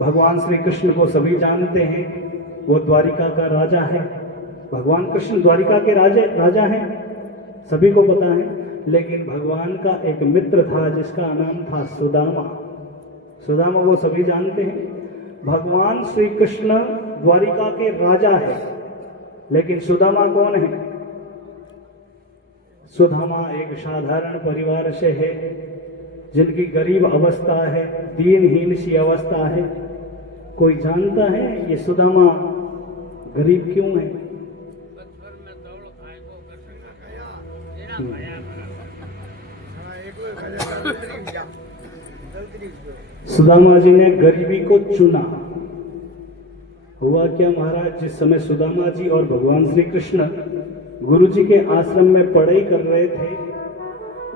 भगवान श्री कृष्ण को सभी जानते हैं, वो द्वारिका का राजा है। भगवान कृष्ण द्वारिका के राजा हैं, सभी को पता है। लेकिन भगवान का एक मित्र था जिसका नाम था सुदामा। सुदामा वो सभी जानते हैं। भगवान श्री कृष्ण द्वारिका के राजा है, लेकिन सुदामा कौन है? सुदामा एक साधारण परिवार से है, जिनकी गरीब अवस्था है, दीनहीन सी अवस्था है। कोई जानता है ये सुदामा गरीब क्यों है? सुदामा जी ने गरीबी को चुना। हुआ क्या महाराज, जिस समय सुदामा जी और भगवान श्री कृष्ण गुरु जी के आश्रम में पढ़ाई कर रहे थे,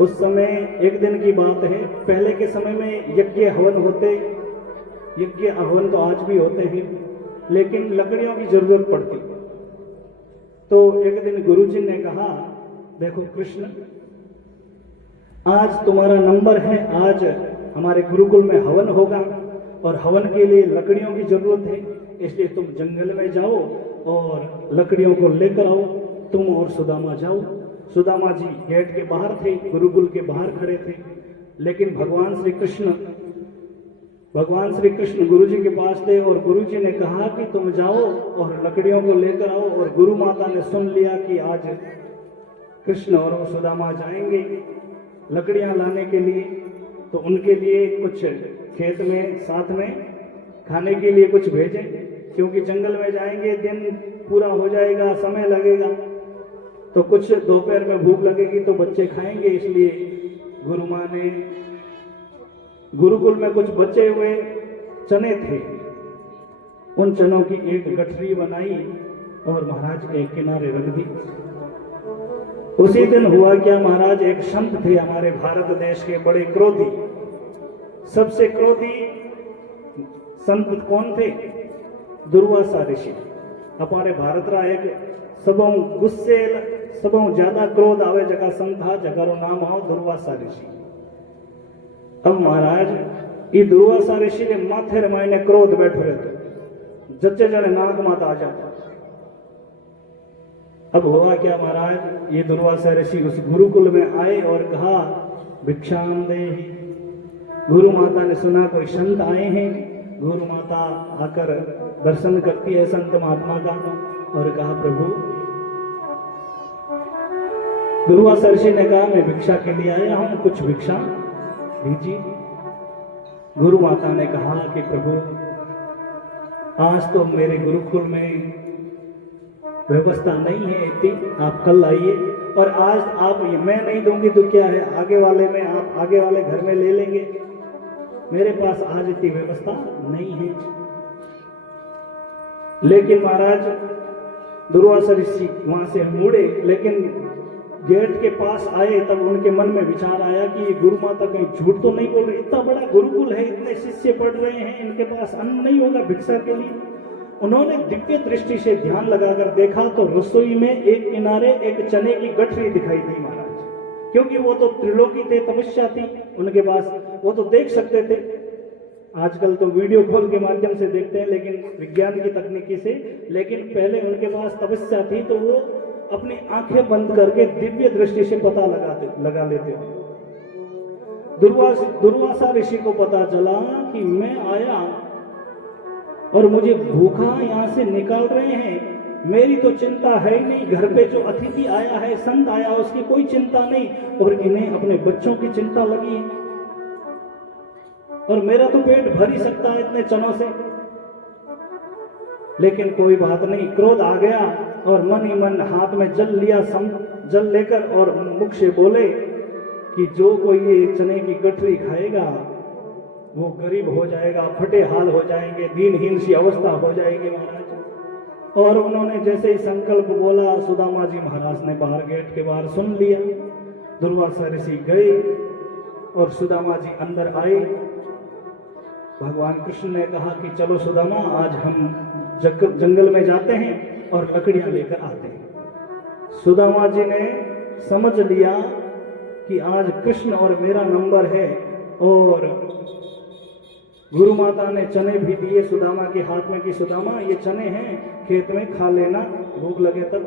उस समय एक दिन की बात है। पहले के समय में यज्ञ हवन होते, यज्ञ हवन तो आज भी होते हैं, लेकिन लकड़ियों की जरूरत पड़ती। तो एक दिन गुरु जी ने कहा, देखो कृष्ण, आज तुम्हारा नंबर है, आज हमारे गुरुकुल में हवन होगा और हवन के लिए लकड़ियों की जरूरत है, इसलिए तुम जंगल में जाओ और लकड़ियों को लेकर आओ। तुम और सुदामा जाओ। सुदामा जी गेट के बाहर थे, गुरुकुल के बाहर खड़े थे, लेकिन भगवान श्री कृष्ण गुरु जी के पास थे और गुरु जी ने कहा कि तुम जाओ और लकड़ियों को लेकर आओ। और गुरु माता ने सुन लिया कि आज कृष्ण और सुदामा जाएंगे लकड़ियां लाने के लिए, तो उनके लिए कुछ खेत में साथ में खाने के लिए कुछ भेजें, क्योंकि जंगल में जाएंगे, दिन पूरा हो जाएगा, समय लगेगा, तो कुछ दोपहर में भूख लगेगी तो बच्चे खाएंगे। इसलिए गुरु माँ ने गुरुकुल में कुछ बचे हुए चने थे, उन चनों की एक गठरी बनाई और महाराज एक किनारे रख दी। उसी दिन हुआ क्या महाराज, एक संत थे हमारे भारत देश के बड़े क्रोधी, सबसे क्रोधी संत कौन थे? दुर्वासा ऋषि। हमारे भारत रा एक सबों गुस्से सबों ज्यादा क्रोध आवे जगह संत था, जगह नाम आओ दुर्वासा ऋषि। अब महाराज ये दुर्वासा ऋषि ने माथे रमायने क्रोध बैठो रहते, जच्चे जने नाग माता आ जाता। अब हुआ क्या महाराज, ये दुर्वासा ऋषि उस गुरुकुल में आए और कहा, भिक्षाम देहि। गुरु माता ने सुना कोई संत आए हैं, गुरु माता आकर दर्शन करती है संत महात्मा का और कहा, प्रभु। दुर्वासा ऋषि ने कहा, मैं भिक्षा के लिए आया हूं, कुछ भिक्षा दीजिए। गुरु माता ने कहा कि प्रभु, आज तो मेरे गुरुकुल में व्यवस्था नहीं है इतनी, आप कल आइए। और आज आप मैं नहीं दूंगी तो क्या है, आगे वाले में आप आगे वाले घर में ले लेंगे, मेरे पास आज इतनी व्यवस्था नहीं है। लेकिन महाराज दुर्वासा ऋषि वहां से मुड़े, लेकिन गेट के पास आए तब उनके मन में विचार आया कि ये गुरु माता कहीं झूठ तो नहीं बोल रही, इतना बड़ा गुरुकुल है, इतने शिष्य पढ़ रहे हैं, इनके पास अन्न नहीं होगा भिक्षा के लिए। उन्होंने दिव्य दृष्टि से ध्यान लगाकर देखा तो रसोई में एक किनारे एक चने की गठरी दिखाई दी महाराज, क्योंकि वो तो त्रिलोकी थे, तपस्या थी उनके पास, वो तो देख सकते थे। आजकल तो वीडियो कॉल के माध्यम से देखते हैं, लेकिन विज्ञान की तकनीकी से, लेकिन पहले उनके पास तपस्या थी तो वो अपनी आंखें बंद करके दिव्य दृष्टि से पता लगा लेते थे। दुर्वासा ऋषि को पता चला कि मैं आया और मुझे भूखा यहां से निकाल रहे हैं, मेरी तो चिंता है ही नहीं, घर पे जो अतिथि आया है, संत आया, उसकी कोई चिंता नहीं, और इन्हें अपने बच्चों की चिंता लगी है, और मेरा तो पेट भर ही सकता है इतने चनों से। लेकिन कोई बात नहीं, क्रोध आ गया और मन ही मन हाथ में जल लिया, जल लेकर और मुख से बोले कि जो कोई ये चने की गठरी खाएगा वो गरीब हो जाएगा, फटे हाल हो जाएंगे, दीनहीन सी अवस्था हो जाएगी महाराज। और उन्होंने जैसे ही संकल्प बोला, सुदामा जी महाराज ने बाहर गेट के बाहर सुन लिया। दुर्वासा ऋषि गए और सुदामा जी अंदर आए। भगवान कृष्ण ने कहा कि चलो सुदामा, आज हम जंगल में जाते हैं और लकड़ियां लेकर आते हैं। सुदामा जी ने समझ लिया कि आज कृष्ण और मेरा नंबर है और गुरु माता ने चने भी दिए सुदामा के हाथ में कि सुदामा ये चने हैं, खेत में खा लेना, भूख लगे तब।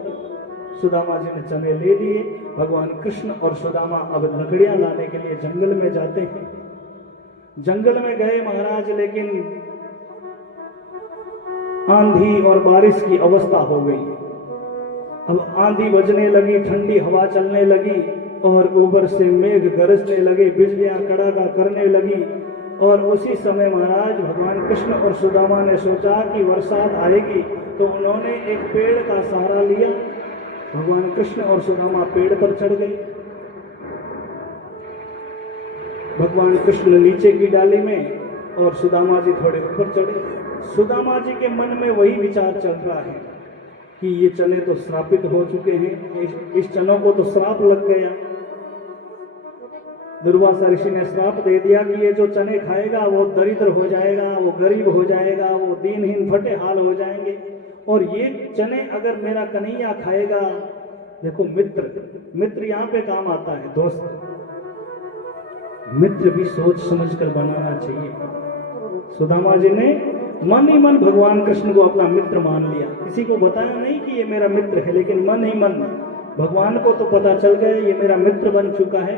सुदामा जी ने चने ले लिए। भगवान कृष्ण और सुदामा अब लकड़ियां लाने के लिए जंगल में जाते हैं। जंगल में गए महाराज, लेकिन आंधी और बारिश की अवस्था हो गई। अब आंधी बजने लगी, ठंडी हवा चलने लगी और ऊपर से मेघ गरजने लगे, बिजलियां कड़ाका करने लगी। और उसी समय महाराज भगवान कृष्ण और सुदामा ने सोचा कि बरसात आएगी, तो उन्होंने एक पेड़ का सहारा लिया। भगवान कृष्ण और सुदामा पेड़ पर चढ़ गए। भगवान कृष्ण नीचे की डाली में और सुदामा जी थोड़े ऊपर चढ़े। सुदामा जी के मन में वही विचार चल रहा है कि ये चने तो श्रापित हो चुके हैं, इस चनों को तो श्राप लग गया। दुर्वासा ऋषि ने श्राप दे दिया कि ये जो चने खाएगा वो दरिद्र हो जाएगा, वो गरीब हो जाएगा, वो दीनहीन फटे हाल हो जाएंगे। और ये चने अगर मेरा कन्हैया खाएगा, देखो मित्र यहाँ पे काम आता है दोस्त। मित्र भी सोच समझ कर बनाना चाहिए। सुदामा जी ने मन ही मन भगवान कृष्ण को अपना मित्र मान लिया। किसी को बताया नहीं कि ये मेरा मित्र है, लेकिन मन ही मन भगवान को तो पता चल गया ये मेरा मित्र बन चुका है।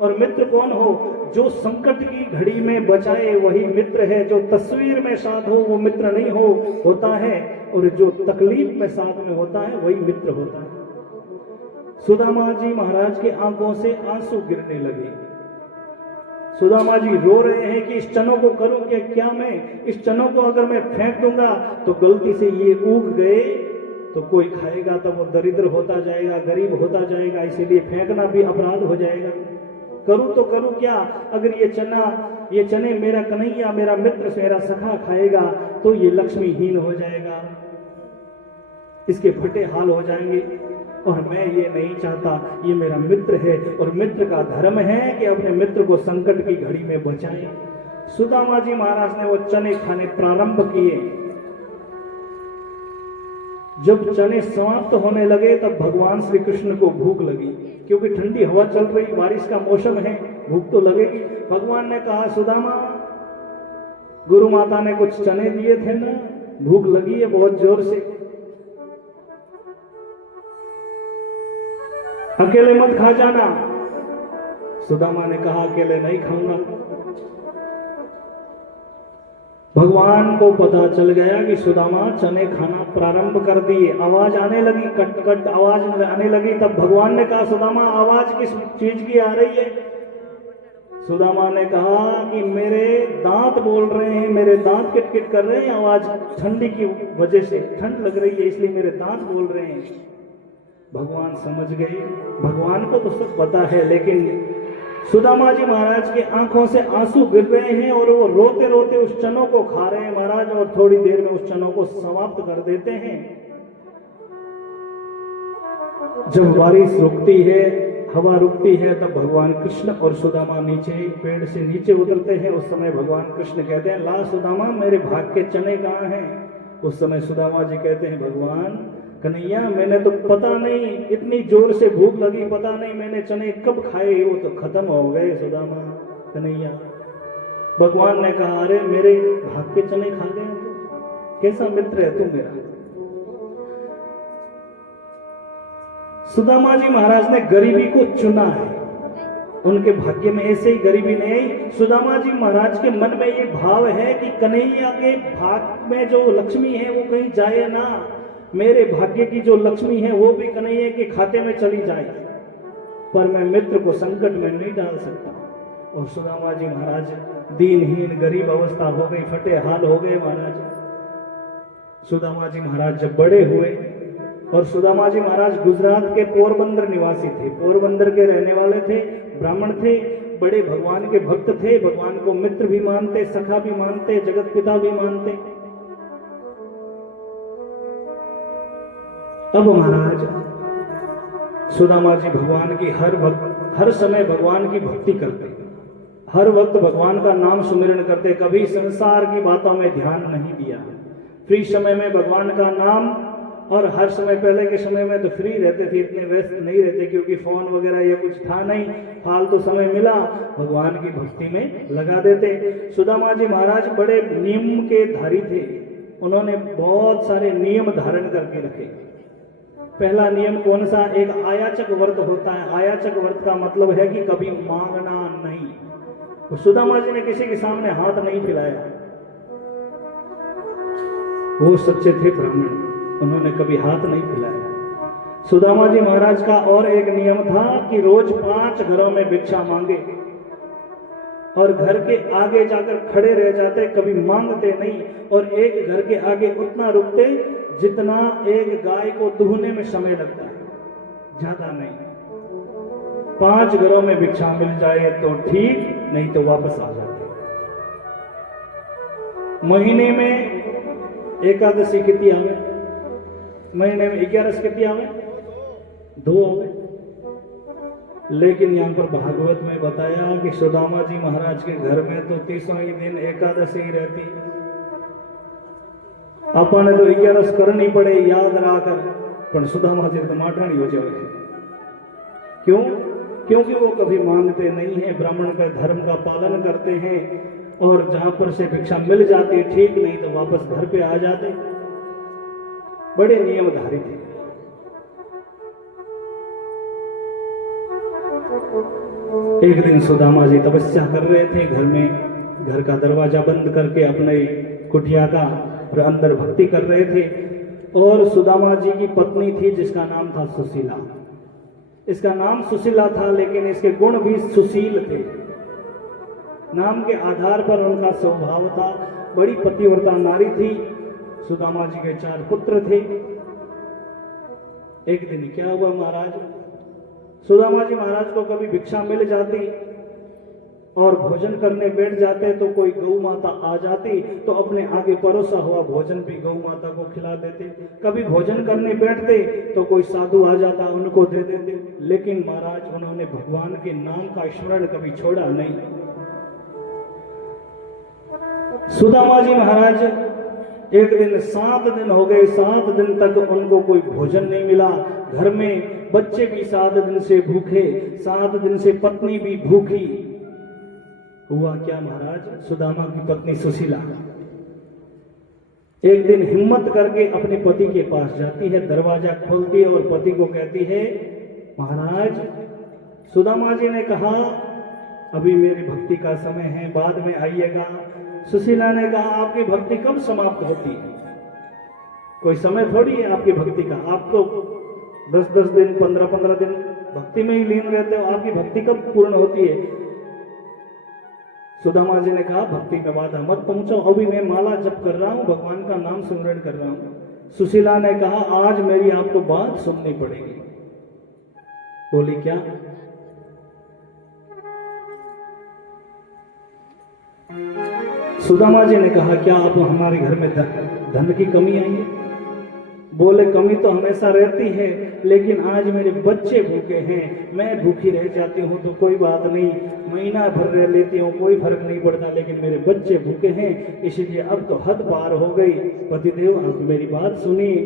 और मित्र कौन हो? जो संकट की घड़ी में बचाए वही मित्र है। जो तस्वीर में साथ हो वो मित्र नहीं होता है, और जो तकलीफ में साथ में होता है वही मित्र होता है। सुदामा जी महाराज के आंखों से आंसू गिरने लगे। सुदामा जी रो रहे हैं कि इस चनों को करूं क्या मैं? इस चनों को अगर मैं फेंक दूंगा तो गलती से ये उग गए तो कोई खाएगा तो वो दरिद्र होता जाएगा, गरीब होता जाएगा, इसीलिए फेंकना भी अपराध हो जाएगा। करूं तो करूं क्या? अगर ये चने मेरा कन्हैया, मेरा मित्र, मेरा सखा खाएगा तो ये लक्ष्मीहीन हो जाएगा, इसके फटे हाल हो जाएंगे। और मैं ये नहीं चाहता, ये मेरा मित्र है और मित्र का धर्म है कि अपने मित्र को संकट की घड़ी में बचाए। सुदामा जी महाराज ने वो चने खाने प्रारंभ किए। जब चने समाप्त होने लगे तब भगवान श्री कृष्ण को भूख लगी, क्योंकि ठंडी हवा चल रही, बारिश का मौसम है, भूख तो लगेगी। भगवान ने कहा सुदामा, गुरु माता ने कुछ चने दिए थे ना, भूख लगी है बहुत जोर से, अकेले मत खा जाना। सुदामा ने कहा अकेले नहीं खाऊंगा। भगवान को पता चल गया कि सुदामा चने खाना प्रारंभ कर दिए। आवाज आने लगी, कट कट आवाज आने लगी। तब भगवान ने कहा सुदामा, आवाज किस चीज की आ रही है? सुदामा ने कहा कि मेरे दांत बोल रहे हैं, मेरे दांत किटकिट कर रहे हैं, आवाज ठंडी की वजह से, ठंड लग रही है इसलिए मेरे दांत बोल रहे हैं। भगवान समझ गए। भगवान को तो सब पता है, लेकिन सुदामा जी महाराज के आंखों से आंसू गिर रहे हैं और वो रोते रोते उस चनों को खा रहे हैं महाराज, और थोड़ी देर में उस चनों को समाप्त कर देते हैं। जब बारिश रुकती है, हवा रुकती है, तब भगवान कृष्ण और सुदामा नीचे पेड़ से नीचे उतरते हैं। उस समय भगवान कृष्ण कहते हैं, ला सुदामा, मेरे भाग के चने कहाँ हैं? उस समय सुदामा जी कहते हैं, भगवान कन्हैया, मैंने तो पता नहीं, इतनी जोर से भूख लगी, पता नहीं मैंने चने कब खाए, वो तो खत्म हो गए सुदामा कन्हैया। भगवान ने कहा, अरे मेरे भाग के चने खा गए तो कैसा मित्र है तू मेरा। सुदामा जी महाराज ने गरीबी को चुना है, उनके भाग्य में ऐसे ही गरीबी नहीं आई। सुदामा जी महाराज के मन में ये भाव है कि कन्हैया के भाग में जो लक्ष्मी है वो कहीं जाए ना, मेरे भाग्य की जो लक्ष्मी है वो भी कन्हैया के खाते में चली जाए, पर मैं मित्र को संकट में नहीं डाल सकता। और सुदामा जी महाराज दीनहीन गरीब अवस्था हो गई, फटे हाल हो गए महाराज। सुदामा जी महाराज जब बड़े हुए, और सुदामा जी महाराज गुजरात के पोरबंदर निवासी थे, पोरबंदर के रहने वाले थे, ब्राह्मण थे, बड़े भगवान के भक्त थे, भगवान को मित्र भी मानते, सखा भी मानते, जगत पिता भी मानते। अब महाराज सुदामा जी भगवान की हर समय भगवान की भक्ति करते, हर वक्त भगवान का नाम सुमिरन करते, कभी संसार की बातों में ध्यान नहीं दिया। फ्री समय में भगवान का नाम और हर समय, पहले के समय में तो फ्री रहते थे, इतने व्यस्त नहीं रहते क्योंकि फोन वगैरह ये कुछ था नहीं, फालतू समय मिला भगवान की भक्ति में लगा देते। सुदामा जी महाराज बड़े नियम के धारी थे, उन्होंने बहुत सारे नियम धारण करके रखे। पहला नियम कौन सा? एक आयाचक व्रत होता है। आयाचक व्रत का मतलब है कि कभी मांगना नहीं। तो सुदामा जी ने किसी के सामने हाथ नहीं फैलाया, वो सच्चे थे ब्राह्मण, उन्होंने कभी हाथ नहीं फैलाया। सुदामा जी महाराज का और एक नियम था कि रोज 5 घरों में भिक्षा मांगे और घर के आगे जाकर खड़े रह जाते, कभी मांगते नहीं, और एक घर के आगे उतना रुकते जितना एक गाय को दूहने में समय लगता है, ज्यादा नहीं। 5 घरों में भिक्षा मिल जाए तो ठीक, नहीं तो वापस आ जाते। महीने में एकादशी कितनी आवे? महीने में 11 कितनी आवे? 2 आवे। लेकिन यहाँ पर भागवत में बताया कि सुदामा जी महाराज के घर में तो 30 ही दिन एकादशी ही रहती। अपने तो 11 करनी पड़े याद रखकर, पर सुदामा जी तो माठानी हो जाए। क्यों? क्योंकि वो कभी मांगते नहीं है, ब्राह्मण का धर्म का पालन करते हैं, और जहां पर से भिक्षा मिल जाती ठीक, नहीं तो वापस घर पे आ जाते। बड़े नियमधारी थे। एक दिन सुदामा जी तपस्या कर रहे थे घर में, घर का दरवाजा बंद करके अपने कुटिया का, और अंदर भक्ति कर रहे थे। और सुदामा जी की पत्नी थी जिसका नाम था सुशीला। इसका नाम सुशीला था लेकिन इसके गुण भी सुशील थे। नाम के आधार पर उनका स्वभाव था, बड़ी पतिव्रता नारी थी। सुदामा जी के 4 पुत्र थे। एक दिन क्या हुआ महाराज, सुदामा जी महाराज को कभी भिक्षा मिल जाती और भोजन करने बैठ जाते तो कोई गौ माता आ जाती तो अपने आगे परोसा हुआ भोजन भी गौ माता को खिला देते। कभी भोजन करने बैठते तो कोई साधु आ जाता, उनको दे देते। लेकिन महाराज उन्होंने भगवान के नाम का स्मरण कभी छोड़ा नहीं। सुदामा जी महाराज एक दिन 7 दिन हो गए, 7 दिन तक उनको कोई भोजन नहीं मिला। घर में बच्चे भी 7 दिन से भूखे, 7 दिन से पत्नी भी भूखी। हुआ क्या महाराज, सुदामा की पत्नी सुशीला एक दिन हिम्मत करके अपने पति के पास जाती है, दरवाजा खोलती है और पति को कहती है, महाराज सुदामा जी ने कहा अभी मेरी भक्ति का समय है, बाद में आइएगा। सुशीला ने कहा आपकी भक्ति कब समाप्त होती है? कोई समय थोड़ी है आपकी भक्ति का, आप तो 10-10 दिन 15-15 दिन भक्ति में ही लीन रहते हो, आपकी भक्ति कब पूर्ण होती है? सुदामा जी ने कहा भक्ति में बाधा मत पहुंचाओ, अभी मैं माला जप कर रहा हूं, भगवान का नाम स्मरण कर रहा हूं। सुशीला ने कहा आज मेरी आपको बात सुननी पड़ेगी। बोली क्या? सुदामा जी ने कहा क्या आप हमारे घर में धन की कमी आई है? बोले कमी तो हमेशा रहती है, लेकिन आज मेरे बच्चे भूखे हैं, मैं भूखी रह जाती हूँ तो कोई बात नहीं, महीना भर रह लेती हूँ कोई फर्क नहीं पड़ता, लेकिन मेरे बच्चे भूखे हैं, इसलिए अब तो हद पार हो गई। पतिदेव आप मेरी बात सुनिए।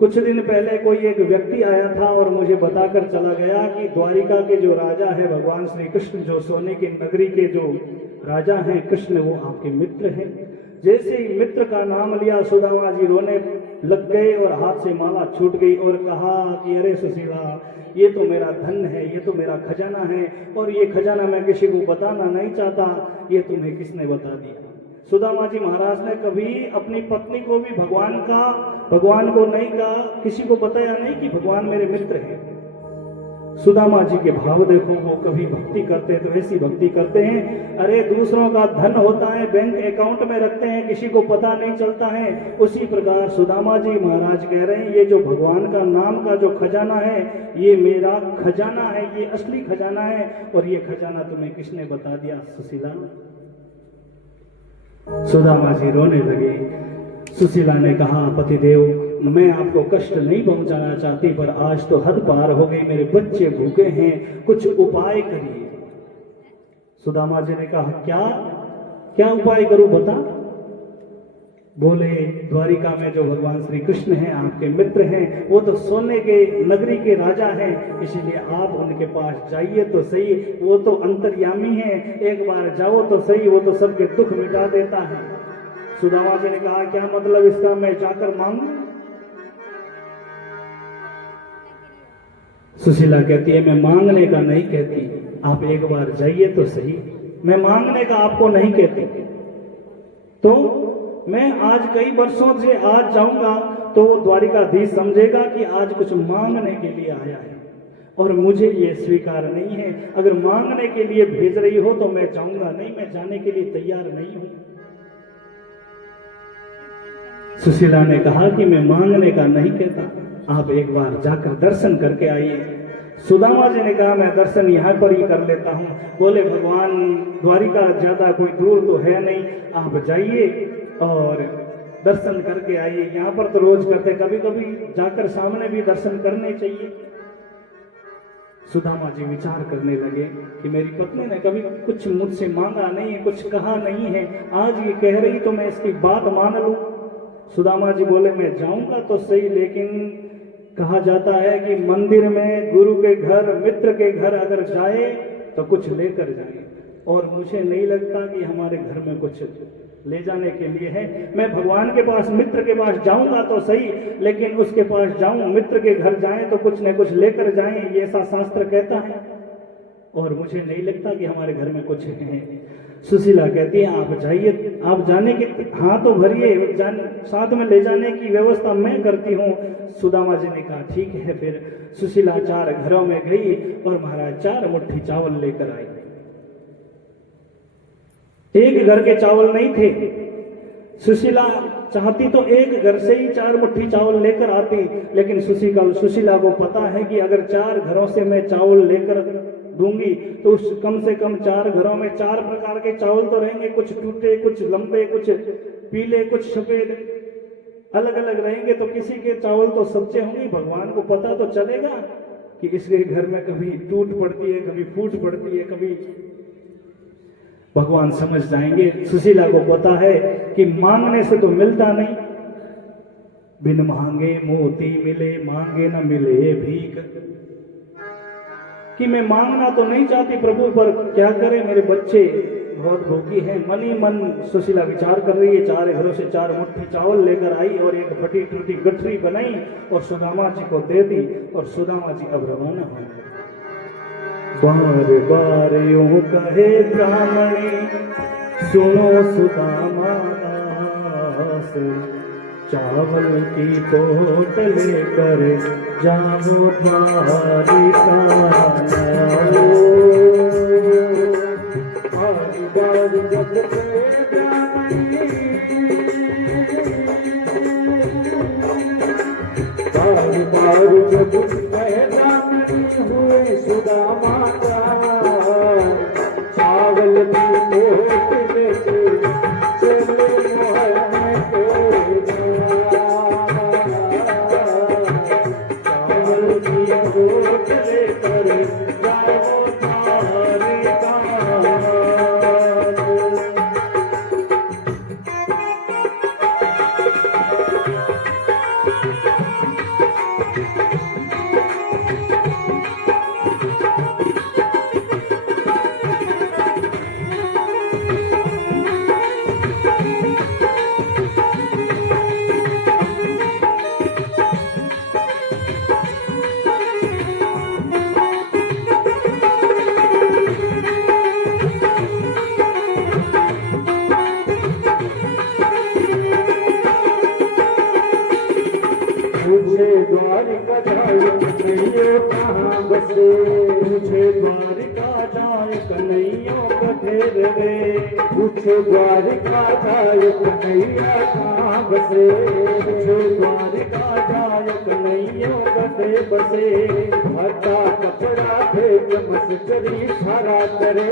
कुछ दिन पहले कोई एक व्यक्ति आया था और मुझे बताकर चला गया कि द्वारिका के जो राजा है भगवान श्री कृष्ण, जो सोने की नगरी के जो राजा हैं कृष्ण, वो आपके मित्र हैं। जैसे ही मित्र का नाम लिया सुदामा जी रोने लग गए और हाथ से माला छूट गई और कहा कि अरे सुशीला, ये तो मेरा धन है, ये तो मेरा खजाना है, और ये खजाना मैं किसी को बताना नहीं चाहता, ये तुम्हें किसने बता दिया? सुदामा जी महाराज ने कभी अपनी पत्नी को भी भगवान को नहीं कहा, किसी को बताया नहीं कि भगवान मेरे मित्र हैं। सुदामा जी के भाव देखो, वो कभी भक्ति करते हैं तो ऐसी भक्ति करते हैं, अरे दूसरों का धन होता है बैंक अकाउंट में रखते हैं, किसी को पता नहीं चलता है। उसी प्रकार सुदामा जी महाराज कह रहे हैं ये जो भगवान का नाम का जो खजाना है, ये मेरा खजाना है, ये असली खजाना है, और ये खजाना तुम्हें किसने बता दिया सुशीला? सुदामा जी रोने लगे। सुशीला ने कहा पतिदेव मैं आपको कष्ट नहीं पहुंचाना चाहती, पर आज तो हद पार हो गई, मेरे बच्चे भूखे हैं, कुछ उपाय करिए। सुदामा जी ने कहा क्या क्या उपाय करूं बता? बोले द्वारिका में जो भगवान श्री कृष्ण हैं आपके मित्र हैं, वो तो सोने के नगरी के राजा हैं, इसीलिए आप उनके पास जाइए तो सही, वो तो अंतर्यामी हैं, एक बार जाओ तो सही, वो तो सबके दुख मिटा देता है। सुदामा जी ने कहा क्या मतलब इसका, मैं जाकर मांगू? सुशीला कहती है मैं मांगने का नहीं कहती, आप एक बार जाइए तो सही, मैं मांगने का आपको नहीं कहती। तो मैं आज कई वर्षों से आज जाऊंगा तो वो द्वारिकाधीश समझेगा कि आज कुछ मांगने के लिए आया है, और मुझे ये स्वीकार नहीं है। अगर मांगने के लिए भेज रही हो तो मैं जाऊंगा नहीं, मैं जाने के लिए तैयार नहीं हूं। सुशीला ने कहा कि मैं मांगने का नहीं कहता, आप एक बार जाकर दर्शन करके आइए। सुदामा जी ने कहा मैं दर्शन यहाँ पर ही कर लेता हूँ। बोले भगवान द्वारिका ज्यादा कोई दूर तो है नहीं, आप जाइए और दर्शन करके आइए। यहाँ पर तो रोज करते, कभी कभी जाकर सामने भी दर्शन करने चाहिए। सुदामा जी विचार करने लगे कि मेरी पत्नी ने कभी कुछ मुझसे मांगा नहीं है, कुछ कहा नहीं है, आज ये कह रही तो मैं इसकी बात मान लूं। सुदामा जी बोले मैं जाऊंगा तो सही, लेकिन कहा जाता है कि मंदिर में गुरु के घर, मित्र के घर अगर जाए तो कुछ लेकर जाए, और मुझे नहीं लगता कि हमारे घर में कुछ ले जाने के लिए है। मैं भगवान के पास, मित्र के पास जाऊंगा तो सही, लेकिन उसके पास जाऊं, मित्र के घर जाएं तो कुछ न कुछ लेकर जाएं, ये ऐसा शास्त्र कहता है, और मुझे नहीं लगता कि हमारे घर में कुछ है। सुशीला कहती है आप जाइए, आप जाने के हाँ तो भरिए, साथ में ले जाने की व्यवस्था मैं करती हूँ। सुदामा जी ने कहा ठीक है। फिर सुशीला 4 घरों में गई और महाराज 4 मुट्ठी चावल लेकर आई। एक घर के चावल नहीं थे। सुशीला चाहती तो एक घर से ही 4 मुट्ठी चावल लेकर आती, लेकिन सुशीला को पता है कि अगर 4 घरों से मैं चावल लेकर दूंगी तो कम से कम 4 घरों में 4 प्रकार के चावल तो रहेंगे, कुछ टूटे, कुछ लंबे, कुछ पीले, कुछ सफेद, अलग अलग रहेंगे, तो किसी के चावल तो सच्चे होंगे। भगवान को पता तो चलेगा कि इसके घर में कभी टूट पड़ती है, कभी फूट पड़ती है, कभी, भगवान समझ जाएंगे। सुशीला को पता है कि मांगने से तो मिलता नहीं, बिन मांगे मोती मिले, मांगे न मिले भीख, कि मैं मांगना तो नहीं चाहती प्रभु, पर क्या करे, मेरे बच्चे बहुत भूखी हैं। मन ही मन सुशीला विचार कर रही है। 4 घरों से 4 मुट्ठी चावल लेकर आई और एक फटी टूटी गठरी बनाई और सुदामा जी को दे दी, और सुदामा जी अब रवाना हो गए। बार बार यूं कहे ब्राह्मणी, सुनो सुदामा दास, चावल की पोट लेकर जाओ द्वारिका। बार जब हुए सुदामा का, चावल की पोट लेके चले मोहन के, चावल की पोट लेकर जाओ द्वारिका। मुझे द्वारिका जाए कन्हैया कहाँ बसे, मुझे द्वारिका जाए कन्हैया कठेर रे, मुझे द्वारिका जाए कन्हैया कहाँ बसे, मुझे द्वारिका जाए कन्हैया कठे बसे। हटा कपड़ा फेंक मस्करी सारा करे,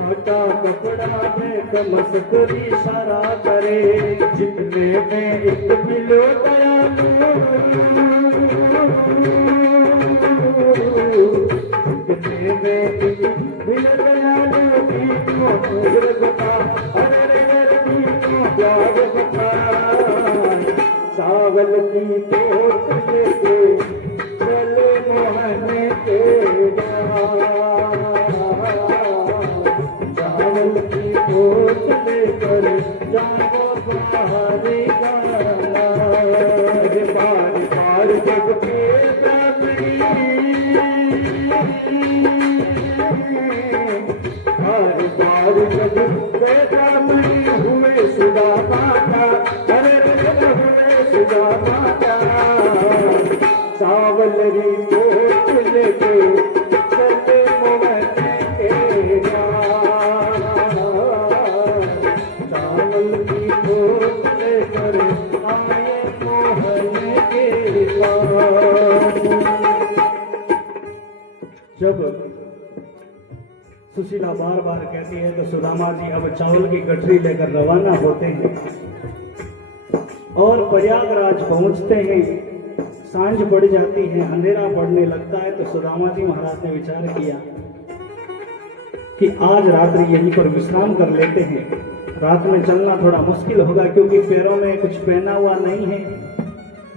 हटा कपड़ा फेंक मस्करी सारा करे, जितने में एक मिलो दयालु, जितने में एक मिल दयालु, तीनों उग्र बता, अरे तीनों प्यार बता। चावल की पोट लेके चले मोहन के चावल की पोट लेकर जाओ बाहरी गाना पार पार जग के पार पार जग बेदामनी हुए सुधा माता अरे हुए सुधा माता चावल री पोट लेके चले मोहन के चावल की पोट लेकर आए मोहन के जब सुशीला बार बार कहती है तो सुदामा जी अब चावल की गठरी लेकर रवाना होते हैं और प्रयागराज पहुंचते हैं। सांझ पड़ जाती है, अंधेरा पड़ने लगता है तो सुदामा जी महाराज ने विचार किया कि आज रात्रि यहीं पर विश्राम कर लेते हैं। रात में चलना थोड़ा मुश्किल होगा क्योंकि पैरों में कुछ पहना हुआ नहीं है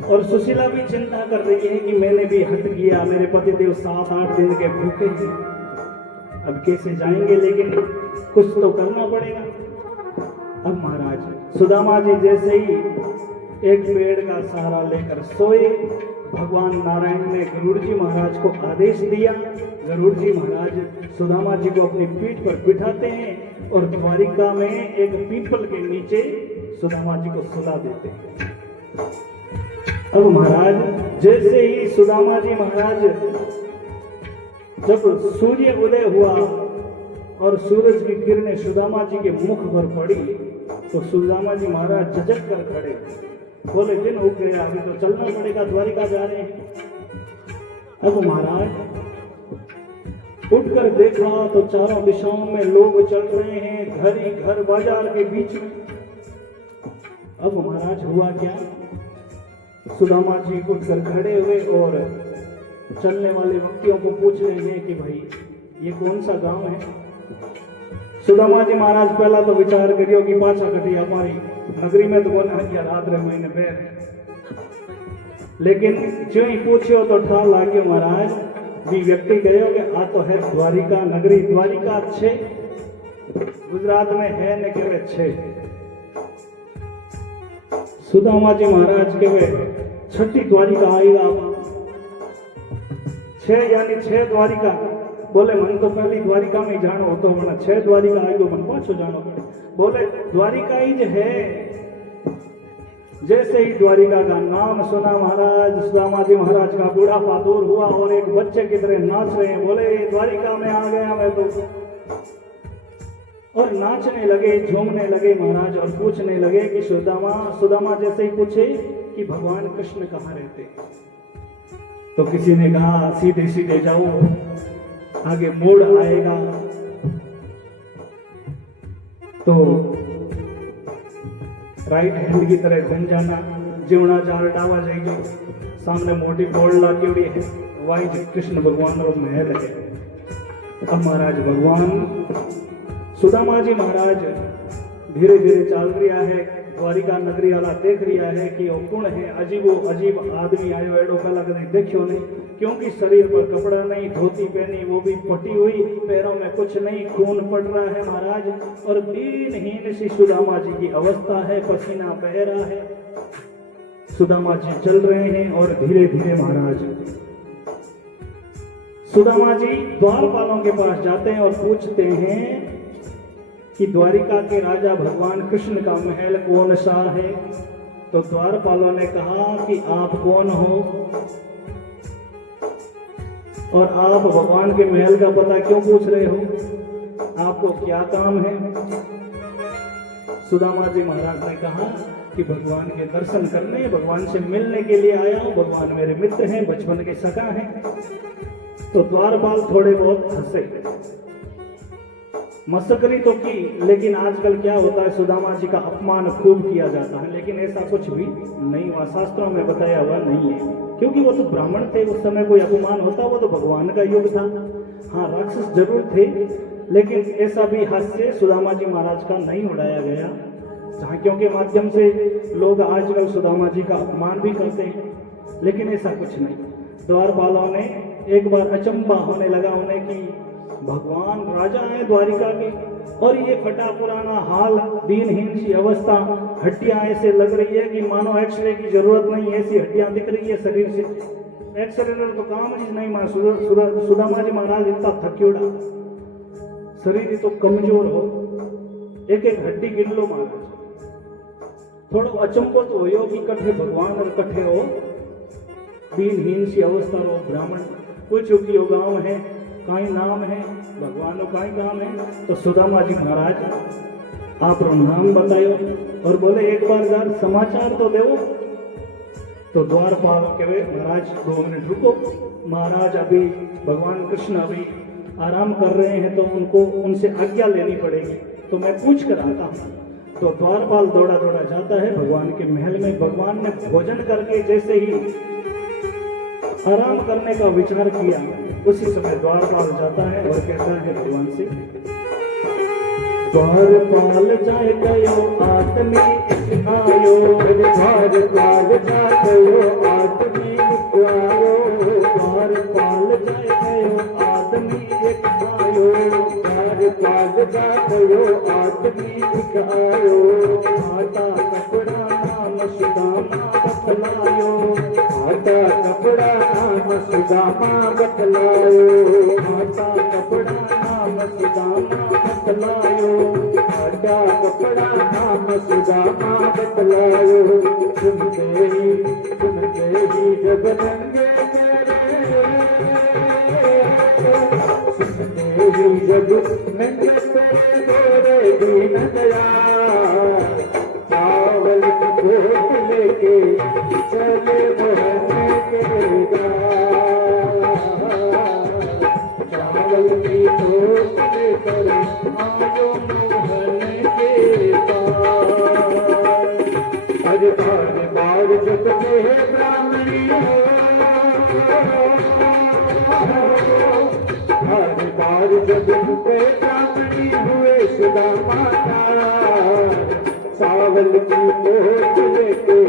और सुशीला भी चिंता कर रही है कि मैंने भी हट किया, मेरे पतिदेव 7-8 दिन के भूखे हैं, अब कैसे जाएंगे, लेकिन कुछ तो करना पड़ेगा। अब महाराज सुदामा जी जैसे ही एक पेड़ का सहारा लेकर सोए, भगवान नारायण ने गरुड़ जी महाराज को आदेश दिया। गरुड़ जी महाराज सुदामा जी को अपनी पीठ पर बिठाते हैं और द्वारिका में एक पीपल के नीचे सुदामा जी को सुला देते हैं। अब महाराज जैसे ही सुदामा जी महाराज जब सूर्य उदय हुआ और सूरज की किरणें सुदामा जी के मुख पर पड़ी तो सुदामा जी महाराज झटक कर खड़े, बोले दिन उग गया, अभी तो चलना पड़ेगा, द्वारिका जा रहे हैं। अब महाराज उठकर देखा तो चारों दिशाओं में लोग चल रहे हैं, घर ही घर बाजार के बीच में। अब महाराज हुआ क्या, सुदामा जी उठकर खड़े हुए और चलने वाले व्यक्तियों को पूछ रहे हैं कि भाई ये कौन सा गांव है। सुदामा जी महाराज पहला तो विचार करियो कि पाछा कटी हमारी नगरी में तो कौन किया रात रे महीने पैर, लेकिन जो ही पूछियो तो ठा लाग्यो महाराज भी व्यक्ति गयो कि आ तो है द्वारिका नगरी। द्वारिका 6 गुजरात में है न केवे 6। सुदामा जी महाराज केवे 6ठी द्वारिका आएगा 6 यानी 6 द्वारिका। बोले मन तो पहली द्वारिका में जानो हो तो मन 6 द्वारिका आएगो मन पाछो जानो पड़े। बोले द्वारिका ही है। जैसे ही द्वारिका का नाम सुना महाराज सुदामा जी महाराज का बूढ़ापा दूर हुआ और एक बच्चे की तरह नाच रहे हैं। बोले द्वारिका में आ गया मैं तो, और नाचने लगे झूमने लगे महाराज और पूछने लगे कि सुदामा जैसे ही पूछे कि भगवान कृष्ण कहाँ रहते, तो किसी ने कहा सीधे सीधे जाओ, आगे मोड़ आएगा तो राइट हैंड की तरह बन जाना, जीवना चार डावा जाएगी, सामने मोटी बोर्ड लागेड़ी है, वही कृष्ण भगवान रो महल है। अब महाराज भगवान सुदामा जी महाराज धीरे धीरे चल रहा है, द्वारिका नगरी वाला देख रहा है कि वो कौन है, अजीबो अजीब आदमी आयो, एडो पहला कभी देखियो नहीं, क्योंकि शरीर पर कपड़ा नहीं, धोती पहनी वो भी फटी हुई, पैरों में कुछ नहीं, खून पड़ रहा है महाराज, और दीनहीन सी सुदामा जी की अवस्था है, पसीना बह रहा है। सुदामा जी चल रहे हैं और धीरे धीरे महाराज सुदामा जी द्वारपालों के पास जाते हैं और पूछते हैं कि द्वारिका के राजा भगवान कृष्ण का महल कौन सा है। तो द्वारपालों ने कहा कि आप कौन हो और आप भगवान के महल का पता क्यों पूछ रहे हो, आपको क्या काम है। सुदामा जी महाराज ने कहा कि भगवान के दर्शन करने, भगवान से मिलने के लिए आया हूं, भगवान मेरे मित्र हैं, बचपन के सखा हैं। तो द्वारपाल थोड़े बहुत हंसे, मस्करी तो की, लेकिन आजकल क्या होता है सुदामा जी का अपमान खूब किया जाता है, लेकिन ऐसा कुछ भी नहीं हुआ, शास्त्रों में बताया हुआ नहीं है, क्योंकि वो तो ब्राह्मण थे, उस समय कोई अपमान होता वो तो भगवान का युग था। हाँ राक्षस जरूर थे, लेकिन ऐसा भी हास्य सुदामा जी महाराज का नहीं उड़ाया गया। झांकियों के माध्यम से लोग आजकल सुदामा जी का अपमान भी करते हैं, लेकिन ऐसा कुछ नहीं। द्वारपालों ने एक बार अचंबा होने लगा उन्हें कि भगवान राजा हैं द्वारिका के, और ये फटा पुराना हाल, दीनहीन सी अवस्था, हड्डियां ऐसे लग रही है कि मानो एक्सरे की जरूरत नहीं, ऐसी हड्डियां दिख रही है शरीर से। एक्सरे ने तो काम ही नहीं। सुदामा जी महाराज इतना थक्योड़ा, शरीर तो कमजोर हो, एक एक हड्डी गिन लो महाराज। थोड़ा अचंबो तो हो कि कठे भगवान और कठे हो दीनहीन सी अवस्था रो ब्राह्मण, कुछ उगी गांव है, काई नाम है भगवान काई काम है। तो सुदामा जी महाराज आप नाम बतायो, और बोले एक बार यार समाचार तो दो। तो द्वारपाल कहे महाराज 2 मिनट रुको, महाराज अभी भगवान कृष्ण अभी आराम कर रहे हैं, तो उनको उनसे आज्ञा लेनी पड़ेगी, तो मैं पूछ कर आता हूँ। तो द्वारपाल दौड़ा दौड़ा जाता है भगवान के महल में। भगवान ने भोजन करके जैसे ही आराम करने का विचार किया, उसी समय द्वारपाल जाता है और कहता है भगवान से, द्वारपाल जाए गयो आदमी आयो, द्वारपाल जाए गयो आदमी आयो, द्वारपाल जाए गयो आदमी आयो, द्वारपाल जाए गयो आदमी आयो, आटा कपड़ा नाम सुदामा बतलायो, आटा कपड़ा नाम सुदामा बतलायो, आटा कपड़ा नाम सुदामा बतलायो, आटा कपड़ा नाम सुदामा बतलायो। सुनते ही जब रंगे तेरे, सुनते ही जब नंगे तेरे गोरे दीन दया, चावल की भोग लेके चले मोहन के गाँव, चावल की भोग लेकर आयो मोहन के पास। अरे बार बार जुटते हैं ब्राह्मणी हो, हर बार जब जुटे ब्राह्मणी हुए सुदामा चावल की भोग लेके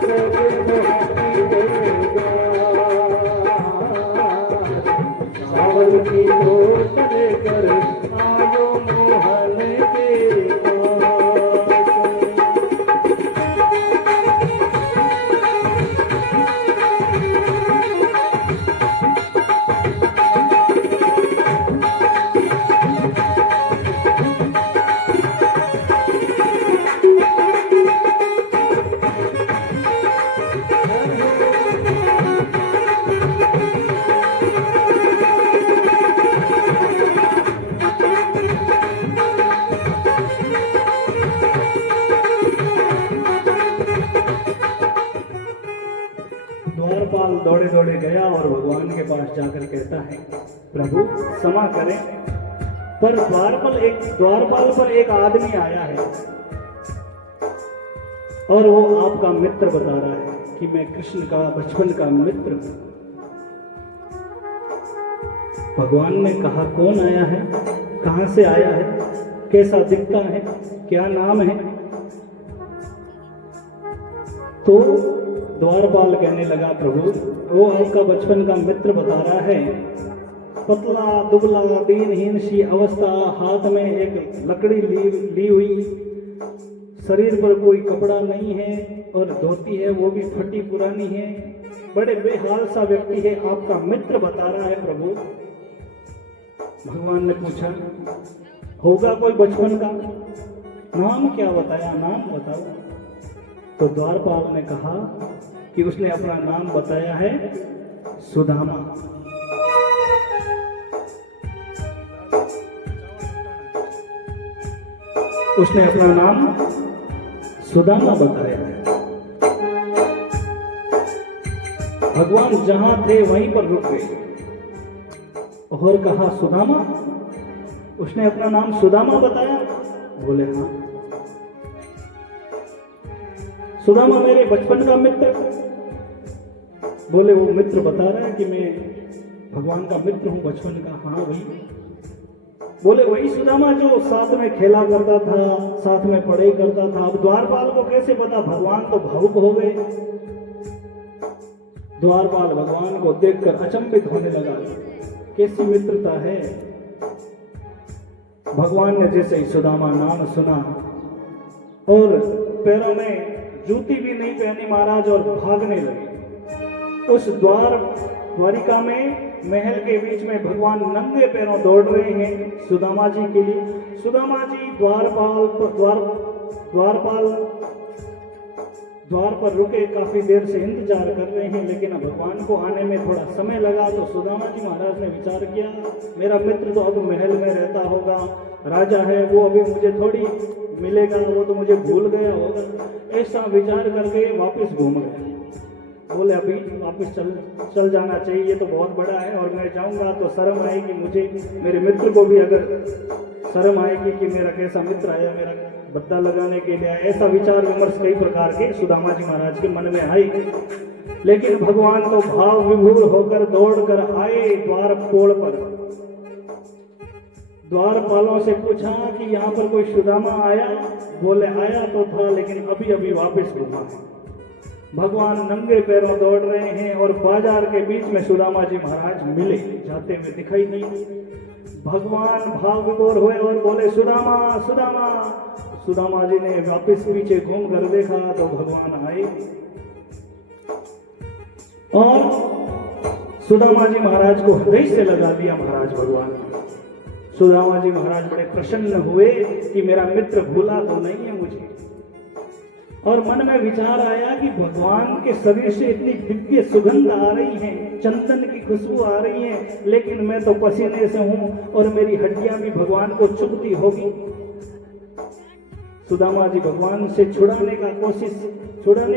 चले मोहन के गाँव, चावल की भोग लेकर आयो मोहन के पास। द्वारपाल दौड़े दौड़े गया और भगवान के पास जाकर कहता है, प्रभु क्षमा करें, पर द्वारपाल पर एक आदमी आया है और वो आपका मित्र बता रहा है कि मैं कृष्ण का बचपन का मित्र हूं। भगवान ने कहा कौन आया है, कहां से आया है, कैसा दिखता है, क्या नाम है? तो द्वारपाल कहने लगा, प्रभु वो आपका बचपन का मित्र बता रहा है, पतला दुबला दीनहीन सी अवस्था, हाथ में एक लकड़ी ली हुई, शरीर पर कोई कपड़ा नहीं है और धोती है वो भी फटी पुरानी है, बड़े बेहाल सा व्यक्ति है, आपका मित्र बता रहा है प्रभु। भगवान ने पूछा होगा कोई बचपन का, नाम क्या बताया, नाम बताओ। तो द्वारपाल ने कहा कि उसने अपना नाम बताया है सुदामा। उसने अपना नाम सुदामा बताया है। भगवान जहां थे वहीं पर रुक गए और कहा सुदामा, उसने अपना नाम सुदामा बताया? बोले हाँ। सुदामा मेरे बचपन का मित्र? बोले वो मित्र बता रहा है कि मैं भगवान का मित्र हूं बचपन का। हाँ वही। बोले वही सुदामा जो साथ में खेला करता था, साथ में पढ़ाई करता था। अब द्वारपाल को कैसे पता, भगवान तो भावुक हो गए। द्वारपाल भगवान को देखकर अचंभित होने लगा, कैसी मित्रता है। भगवान ने जैसे ही सुदामा नाम सुना और पैरों में जूती भी नहीं पहनी महाराज और भागने लगे। उस द्वारिका में महल के बीच में भगवान नंगे पैरों दौड़ रहे हैं सुदामा जी के लिए। सुदामा जी द्वार पर रुके, काफी देर से इंतजार कर रहे हैं, लेकिन अब भगवान को आने में थोड़ा समय लगा। तो सुदामा जी महाराज ने विचार किया, मेरा मित्र तो अब महल में रहता होगा, राजा है, वो अभी मुझे थोड़ी मिलेगा, वो तो मुझे भूल गया होगा। ऐसा विचार करके वापस घूम गए। बोले अभी वापस चल जाना चाहिए, ये तो बहुत बड़ा है और मैं जाऊंगा तो शर्म आएगी मुझे, मेरे मित्र को भी अगर शर्म आएगी कि मेरा कैसा मित्र आया मेरा बद्दा लगाने के लिए। ऐसा विचार विमर्श कई प्रकार के सुदामा जी महाराज के मन में आई। लेकिन भगवान तो भाव विभोर होकर दौड़ कर आए द्वार पोड़ पर। द्वारपालों से पूछा कि यहाँ पर कोई सुदामा आया? बोले आया तो था, लेकिन अभी अभी वापस घूमा है। भगवान नंगे पैरों दौड़ रहे हैं और बाजार के बीच में सुदामा जी महाराज मिले, जाते हुए दिखाई नहीं। भगवान भाव विभोर हुए और बोले सुदामा सुदामा। सुदामा जी ने वापस पीछे घूम कर देखा तो भगवान आए और सुदामा जी महाराज को हृदय से लगा दिया महाराज भगवान। सुदामा जी महाराज बड़े प्रसन्न हुए कि मेरा मित्र भूला तो नहीं है मुझे। और मन में विचार आया कि भगवान के शरीर से इतनी दिव्य सुगंध आ रही है, चंदन की खुशबू आ रही है, लेकिन मैं तो पसीने से हूं और मेरी हड्डियां भी भगवान को चुभती होगी। सुदामा जी भगवान से छुड़ाने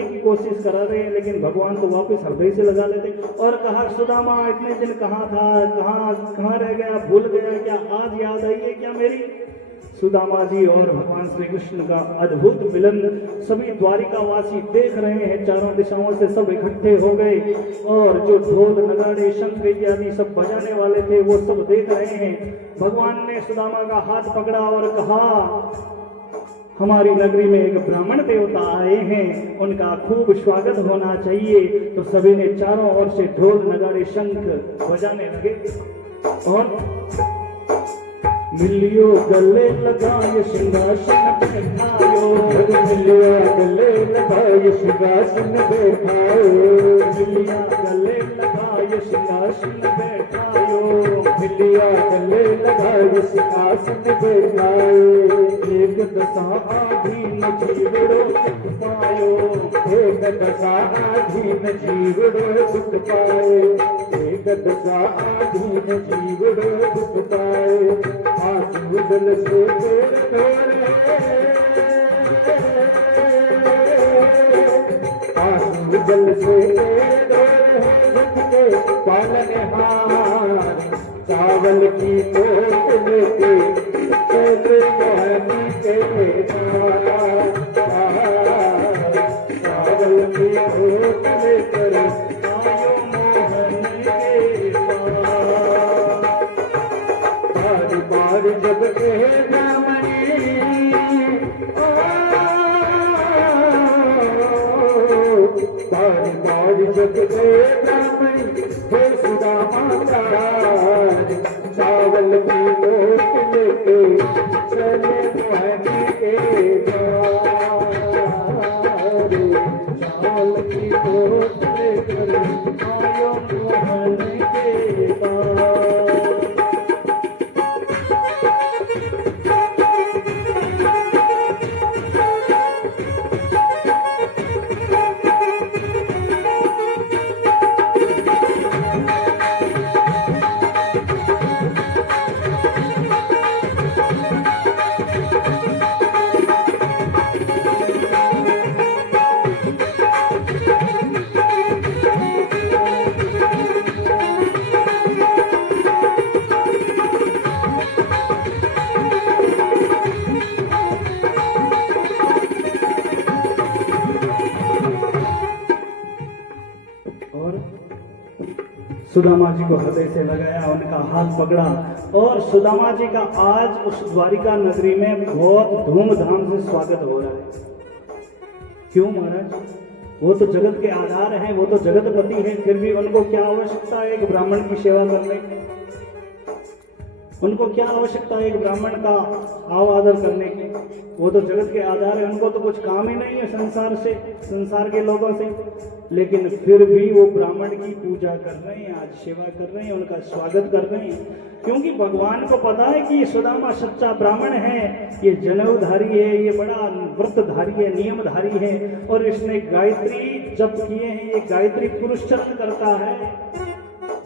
की कोशिश करा रहे हैं, लेकिन भगवान तो वापस हृदय से लगा लेते और कहा सुदामा इतने दिन कहाँ था, कहाँ रह गया, भूल गया क्या, आज याद आई है क्या मेरी? सुदामा जी और भगवान श्री कृष्ण का अद्भुत मिलन सभी द्वारिकावासी देख रहे हैं। चारों दिशाओं से सब इकट्ठे हो गए और जो ढोल नगाड़े शंख इत्यादि सब बजाने वाले थे वो सब देख रहे हैं। भगवान ने सुदामा का हाथ पकड़ा और कहा हमारी नगरी में एक ब्राह्मण देवता आए हैं, उनका खूब स्वागत होना चाहिए। तो सभी ने चारों ओर से ढोल नगाड़े शंख बजाने लगे और मिलियो गले लगाए सिंहासन बैठायो, मिलियो गले लगाए सिंहासन बैठायो, मिलिया गले लगाए सिंहासन बैठायो, मिलिया गले लगाए सिंहासन बैठायो। एक दशा आधीन जीवड़ो सुख पायो, एक दशा आधीन जीवड़ो सुख पाए, एक दशा आधीन जीवड़ो सुख पाए। आसुदल से आसुदल से पालनहार चावल की पोत लेके चले मोहनी के चावल की पोत लेकर आयो मोहन के बार जब जब हे सुदामा चावल की पोत लेके चले मोहनी के चावल की पोत लेकर आयो मोहनी के सुदामा जी को हृदय से लगाया, उनका हाथ पकड़ा और सुदामा जी का आज उस द्वारिका नगरी में बहुत धूमधाम से स्वागत हो रहा है। क्यों महाराज? वो तो जगत के आधार हैं, वो तो जगतपति हैं, फिर भी उनको क्या आवश्यकता है एक ब्राह्मण की सेवा करने की? उनको क्या आवश्यकता है एक ब्राह्मण का आदर करने की? वो तो जगत के आधार है, उनको तो कुछ काम ही नहीं है संसार से, संसार के लोगों से, लेकिन फिर भी वो ब्राह्मण की पूजा कर रहे हैं, आज सेवा कर रहे हैं, उनका स्वागत कर रहे हैं, क्योंकि भगवान को पता है कि ये सुदामा सच्चा ब्राह्मण है, ये जनेऊधारी है, ये बड़ा व्रतधारी है, नियमधारी है, और इसने गायत्री जप किए हैं, ये गायत्री पुरुष चरण करता है,